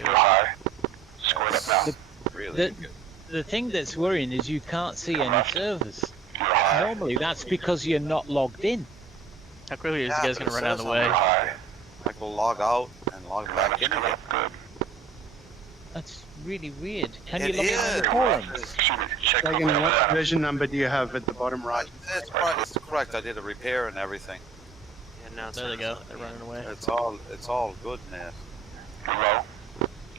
Really The thing that's worrying is you can't see any servers. Normally that's because you're not logged in. How quickly is this guy's gonna run out of the way? I can log out and log back in again. That's really weird. Can It you log in on the forums? Dragon, what version number do you have at the bottom right? It's right. It's correct. I did a repair and everything. Yeah, now it's There they go. They're running away. It's all good now. Hello?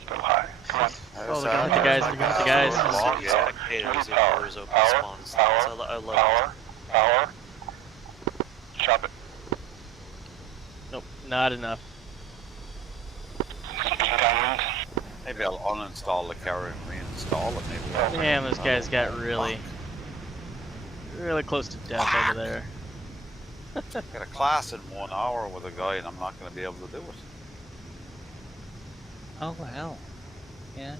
Still high. Come on. Oh, look at the guys. Look at the guys. Spectators and doors open spawns. I love it. Power. Chop it. Nope, not enough. Maybe I'll uninstall the carrier and reinstall it. Maybe. Damn, those guys got really close to death over there. Got a class in 1 hour with a guy, and I'm not going to be able to do it. Oh hell, yeah.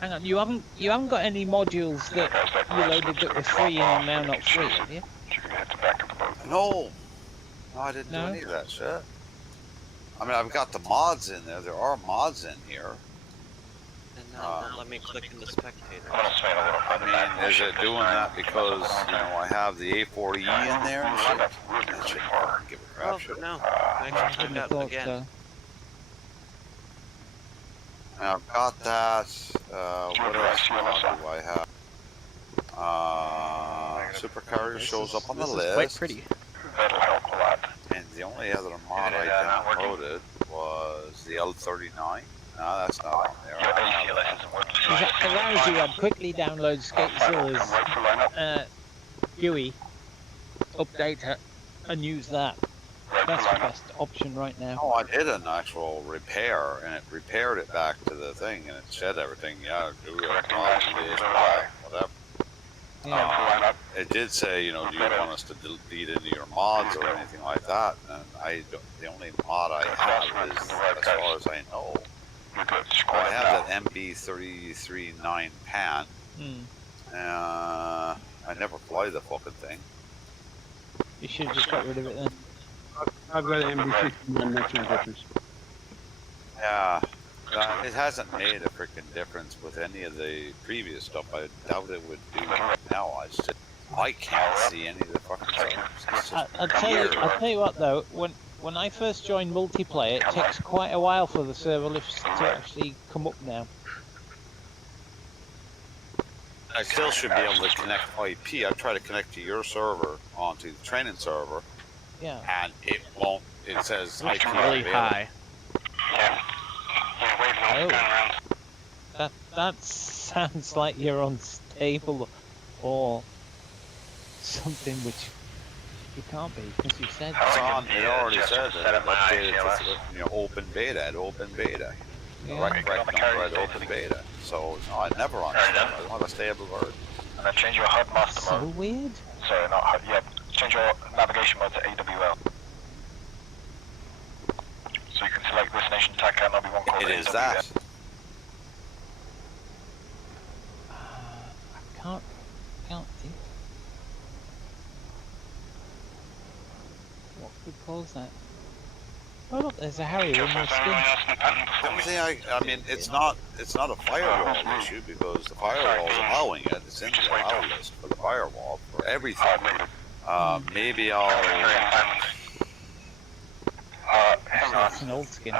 Hang on, you haven't got any modules that you loaded that were free and are now not free, have you? No, I didn't No? do any of that shit. I mean, I've got the mods in there. There are mods in here. And now let me click into spectator. I mean, is it doing that because, you know, I have the A40E in there and shit? That shit don't give a crap shit. No, I actually timed out thought again. so. And I've got that. What else do I have? Supercarrier shows up on the This list. is quite pretty. That'll help a lot. And The only other mod I downloaded was the L39. No, that's not on there. Arousal I'd quickly download Skatezilla's GUI, update it, and use that. That's the best option right now. Oh, I did an actual repair, and it repaired it back to the thing, and it said everything. Yeah, do it. Whatever. Yeah. It did say, you know, do you want us to delete any of your mods or anything like that? And I don't, the only mod I have is, as far as I know, I have that MB339 pan. I never fly the fucking thing. You should have just got rid of it then. I've got an MB3, makes no difference. Yeah, it hasn't made a freaking difference with any of the previous stuff. I doubt it would do now. I can't see any of the fucking stuff. I'll tell you what though, when I first joined multiplayer, it takes quite a while for the server lifts to actually come up now. I still should be able to connect IP. I try to connect to your server onto the training server. Yeah. And it won't. It says it's really high. Oh. That sounds like you're unstable or something, which you can't be because you said it's on. It already said that it updated to, you know, open beta at open beta. Yeah. Right number at open beta. So no, I never on. I want a stable version. And then change your HUD master so mode. Weird. Sorry, not HUD. Yeah, change your navigation mode to AWL. So you can select destination attack and LB1 called It is AWL. that. I can't think. What could cause that? Oh look, there's a Harrier in my skin. The only thing I mean, it's not a firewall issue because the firewall is allowing it. It's in the allow list for the firewall for everything. Maybe I'll. That's an old skin.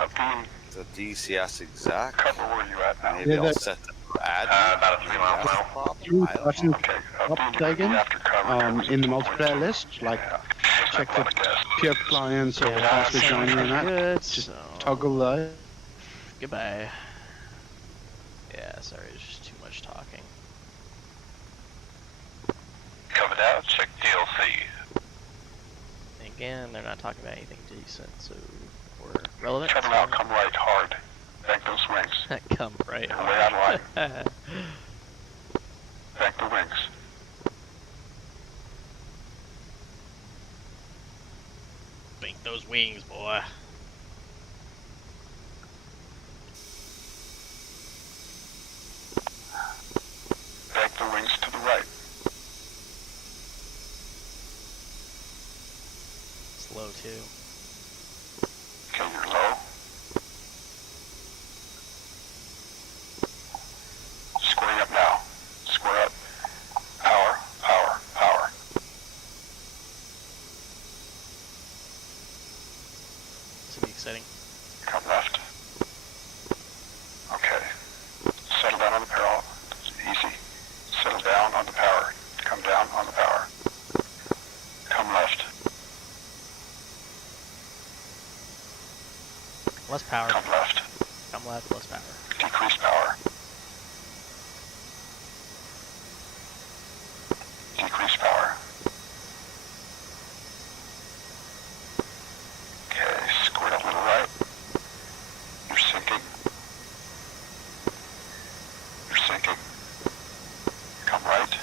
The DCS exact. Where you at now? Maybe I'll set the add. About a 3 mile now. I think updating in the multiplayer list, like check for pure clients or password joining and that. Just toggle that. Goodbye. Yeah, sorry, it's just too much talking. Covered out, check DLC. Again, they're not talking about anything decent, so or relevant. Cover out, come right, hard. Bank those wings. Come right. Way out of line. Bank the wings. Bank those wings, boy. Bank the wings to the right. It's low too. Okay, you're low. Squaring up now. Square up. Power, power, power. This will be exciting. Come left. Okay. Settle down on the barrel. Easy. Settle down on the power. Come down on the power. Come left. Less power. Come left. Come left, less power. Decrease power. Decrease power. Okay, squirt up a little right. You're sinking. You're sinking. Come right.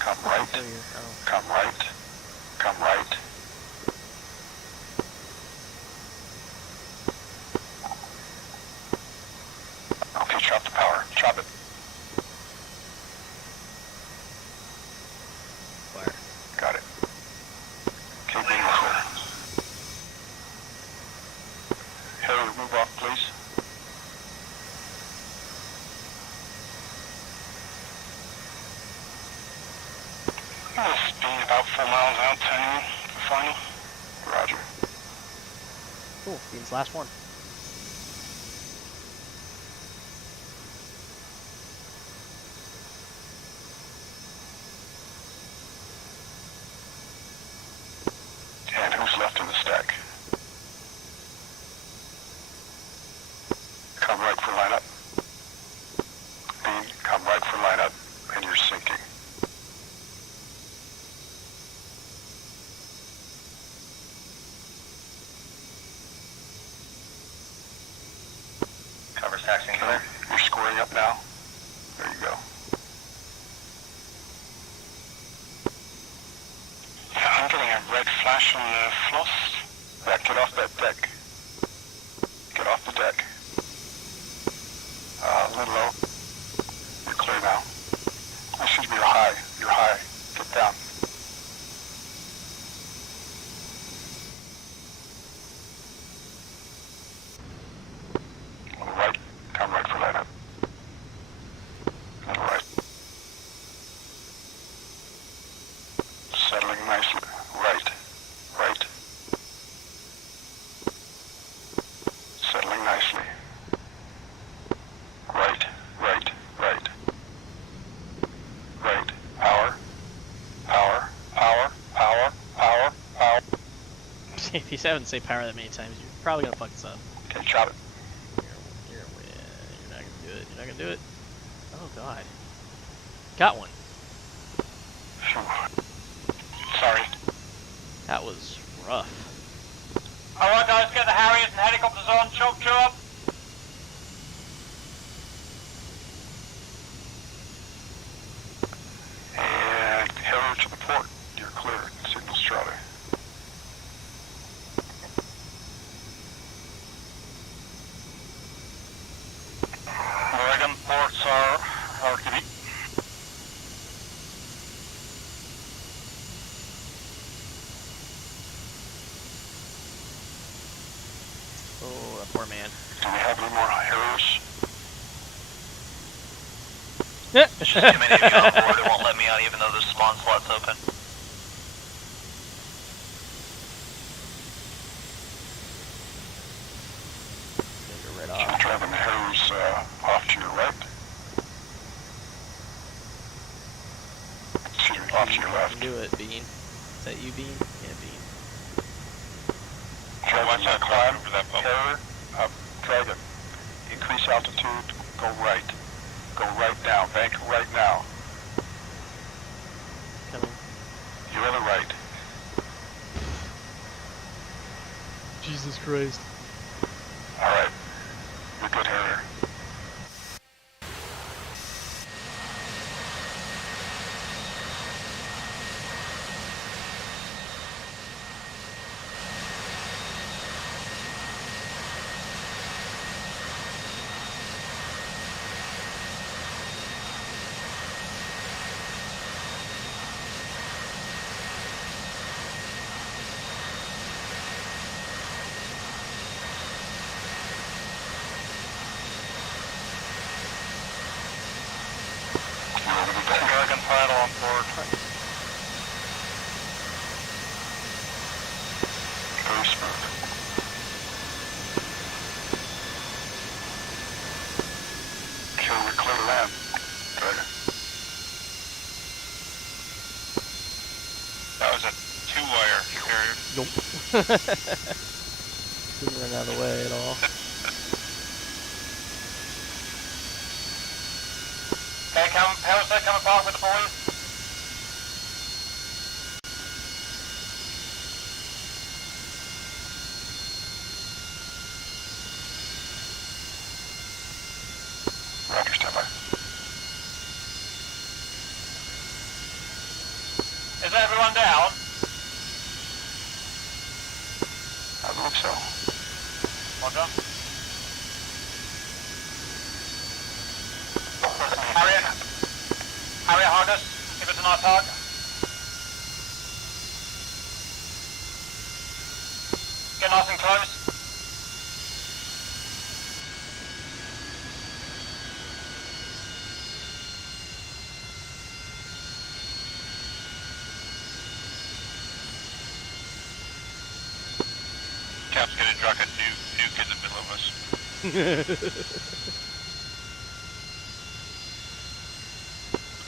Come right. Come right. Come right. Okay, chop the power. Chop it. Fire. Got it. Okay, bring it forward. Harry, move off, please. Speed about 4 miles out, 10 for final. Roger. Cool. Bean's last one. And who's left in the stack? Marshal Floss. Yeah, get off that deck. Get off the deck. A little low. You're clear now. Excuse me, you're high. You're high. Get down. Little right. Come right for that up. Little right. Settling nicely. Right. Right. Settling nicely. Right. Right. Right. Right. Power. Power. Power. Power. Power. Power. If you haven't say power that many times, you're probably gonna fuck this up. Okay, chop it. You're not gonna do it. You're not gonna do it. Oh god. Got one. Sorry. That was rough. Alright guys, get the Harriers and helicopters on, chop chop! And Harrier to the port. You're clear. Signals Charlie. Oregon ports are RTB. Oh, that poor man. Do we have any more Harriers? There's just too many of you on board, it won't let me out even though the spawn slot's open. You're right You're off. driving the Harriers off to your right. Excuse me, off to your left. Do it, Bean. Is that you, Bean? Yeah, Bean. Driving that climb, Harrier, up, drag it. Increase altitude, go right. Go right now, bank right now. Coming. You're on the right. Jesus Christ. Alright. You're good, Harrier. Oregon final on board. Very smooth. Okay, we're clear to land. Dragon. That was a two-wire Harrier. Nope. Didn't run out of the way at all. Hey, how's that come apart with the boys? Roger, stand by. Is everyone down? I believe so. Roger. Harrier harness, give us an RTOG. Get nice and close. Cap's gonna drop a nuke in the middle of us.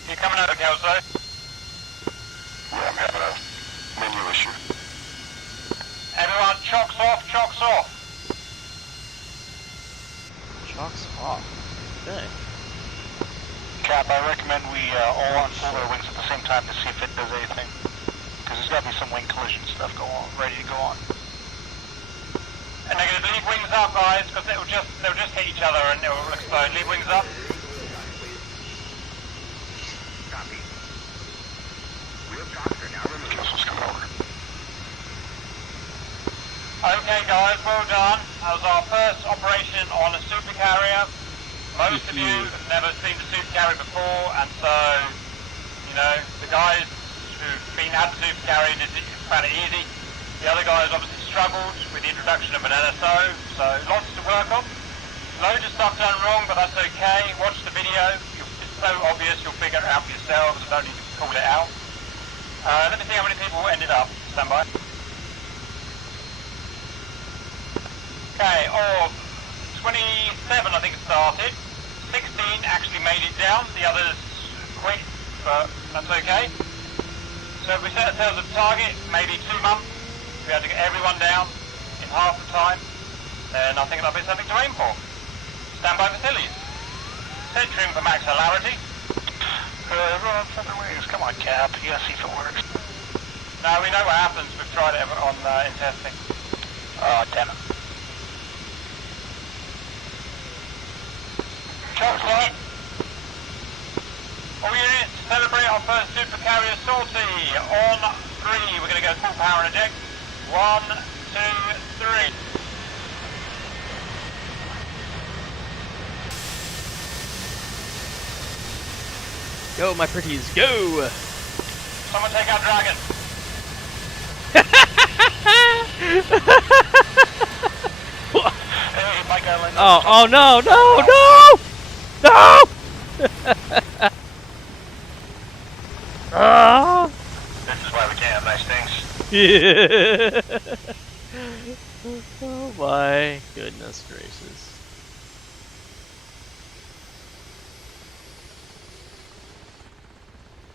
You coming out of Kelso? Yeah, I'm having a menu issue. Everyone, chocks off, chocks off. Chalks off. Okay. Cap, I recommend we all unfold our wings at the same time to see if it does anything. Because there's got to be some wing collision stuff ready to go on. And they're going to leave wings up, guys, because they'll just hit each other and it will explode. Leave wings up. Kessel's coming over. Okay guys, well done. That was our first operation on a supercarrier. Most of you have never seen the supercarrier before, and so, you know, the guys who've been at the supercarrier found it easy. The other guys obviously struggled with the introduction of an LSO, so lots to work on. Loads of stuff done wrong, but that's okay. Watch the video. It's so obvious you'll figure it out for yourselves. I don't need to call it out. Let me see how many people ended up. Stand by. Okay, of 27 I think it started. 16 actually made it down. The others quit, but that's okay. So if we set ourselves a target, maybe 2 months, we had to get everyone down in half the time, then I think that'll be something to aim for. Standby facilities. Set trim for max hilarity. Everyone on front wings. Come on, Cap. You gotta see if it works. No, we know what happens. We've tried it on in testing. Oh, damn it. Shots light. All units to celebrate our first supercarrier sortie. On 3, we're going to go full power on a deck. 1, 2, 3. Go, my pretties, go! Someone take out Dragon. Oh no, no, no! No! Ah! This is why we can't have nice things. Oh my goodness gracious.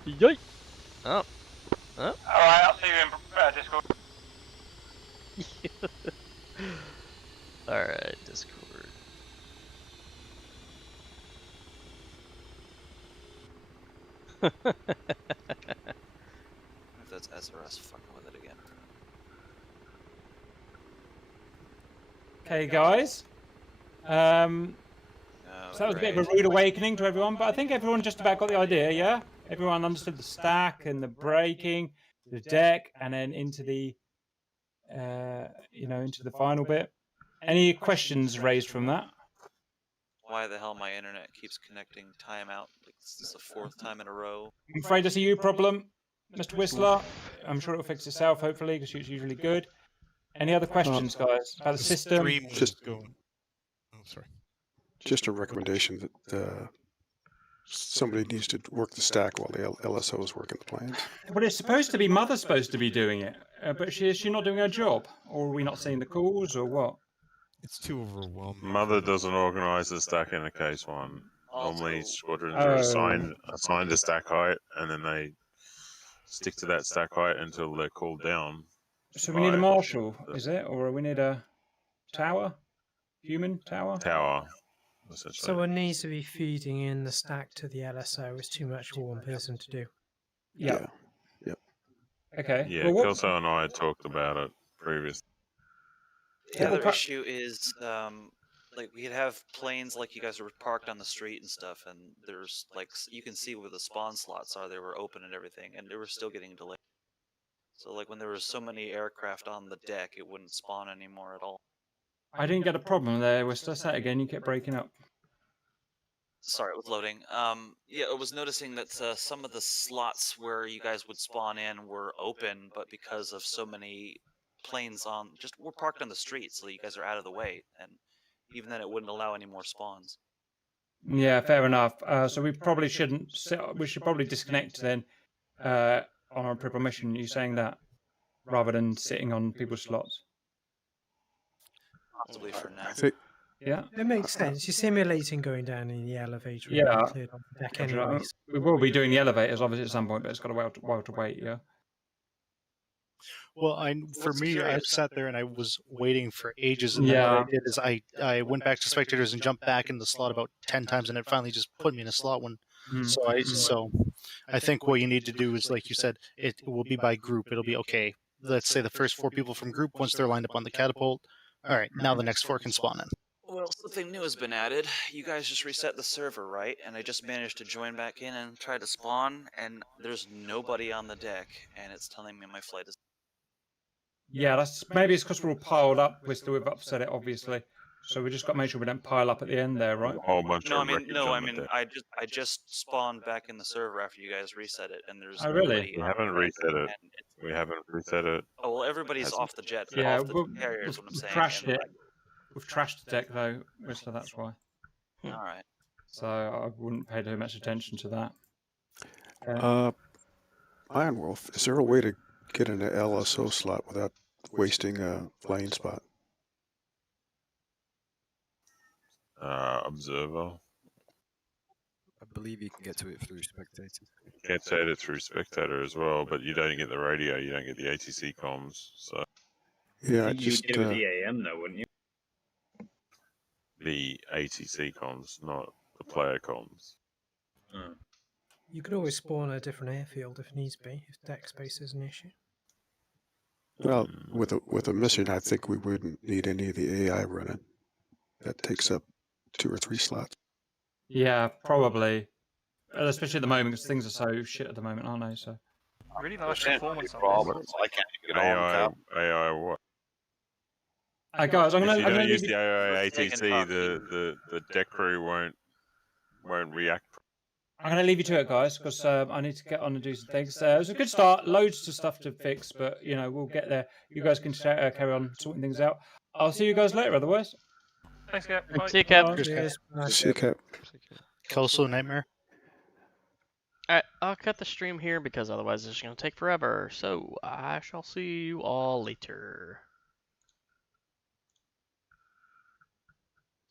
Yoink! Oh. Oh. Alright, I'll see you in Discord. Alright, Discord. If that's SRS fucking with it again. Okay, guys. So that was a bit of a rude awakening to everyone, but I think everyone just about got the idea, yeah? Everyone understood the stack and the braking, the deck, and then into the, into the final bit. Any questions raised from that? Why the hell my internet keeps connecting timeout? Like, this is the 4th time in a row. I'm afraid it's a you problem, Mr. Whistler. I'm sure it'll fix itself, hopefully, because it's usually good. Any other questions, guys, about the system? Just going. Oh, sorry. Just a recommendation that somebody needs to work the stack while the LSO is working the plans. Well, it's supposed to be Mother's supposed to be doing it, but is she not doing her job? Or are we not seeing the calls, or what? It's too overwhelming. Mother doesn't organise the stack in a case 1. Normally, squadrons are assigned a stack height, and then they stick to that stack height until they're called down. So we need a marshal, is it? Or we need a tower? Human tower? Tower. Someone needs to be feeding in the stack to the LSO. It's too much for one person to do. Yeah. Yep. Okay. Yeah, Kelso and I had talked about it previously. The other issue is, like, we could have planes like you guys were parked on the street and stuff, and there's, like, you can see where the spawn slots are. They were open and everything, and they were still getting delayed. So, like, when there was so many aircraft on the deck, it wouldn't spawn anymore at all. I didn't get a problem there. We're still set again. You kept breaking up. Sorry, it was loading. Yeah, I was noticing that some of the slots where you guys would spawn in were open, but because of so many planes were parked on the street, so you guys are out of the way, and even then it wouldn't allow any more spawns. Yeah, fair enough. So we probably shouldn't. We should probably disconnect then on our triple mission. You saying that rather than sitting on people's slots? Possibly for now. Yeah. It makes sense. You're simulating going down in the elevator. And Yeah. cleared off the deck anyways. We will be doing the elevators obviously at some point, but it's got a while to wait. Yeah. Well, for me, I sat there and I was waiting for ages, and then what I did is I went back to spectators and jumped back in the slot about 10 times, and it finally just put me in a slot one. So I think what you need to do is, like you said, it will be by group. It'll be okay. Let's say the first 4 people from group, once they're lined up on the catapult, all right, now the next 4 can spawn in. Well, something new has been added. You guys just reset the server, right? And I just managed to join back in and try to spawn, and there's nobody on the deck, and it's telling me my flight is... Yeah, that's maybe it's because we're all piled up. We've upset it, obviously. So we just got to make sure we don't pile up at the end there, right? A whole bunch No, I of mean, wreckage no, I on the mean, deck. I just spawned back in the server after you guys reset it, and there's Oh, really? nobody. We on haven't the reset deck, it. and We haven't reset it. Oh well, everybody's off the jet, Yeah, off the carrier is what I'm we've saying. trashed and, it. We've trashed the deck though, so that's why. All right. So I wouldn't pay too much attention to that. Iron Wolf, is there a way to get in an LSO slot without wasting a flying spot? Observer. I believe you can get to it through spectators. Get to it through spectator as well, but you don't get the radio, you don't get the ATC comms. So Yeah, you would get it with EAM though, wouldn't you? the ATC comms, not the player comms. You could always spawn a different airfield if needs be, if deck space is an issue. Well, with a mission, I think we wouldn't need any of the AI running. That takes up 2 or 3 slots. Yeah, probably. Especially at the moment, because things are so shit at the moment, aren't they? So. Really nice performance on problems. I can't get on, Cap. AI what? Guys, I'm If gonna. you I'm don't gonna use leave the you... AI ATC, the deck crew won't react. I'm going to leave you to it, guys, because I need to get on and do some things. It was a good start. Loads of stuff to fix, but, you know, we'll get there. You guys can carry on sorting things out. I'll see you guys later, otherwise. Thanks, Cap. Bye. See you, Cap. See you, Cap. Coastal Nightmare. Alright, I'll cut the stream here because otherwise it's going to take forever. So I shall see you all later.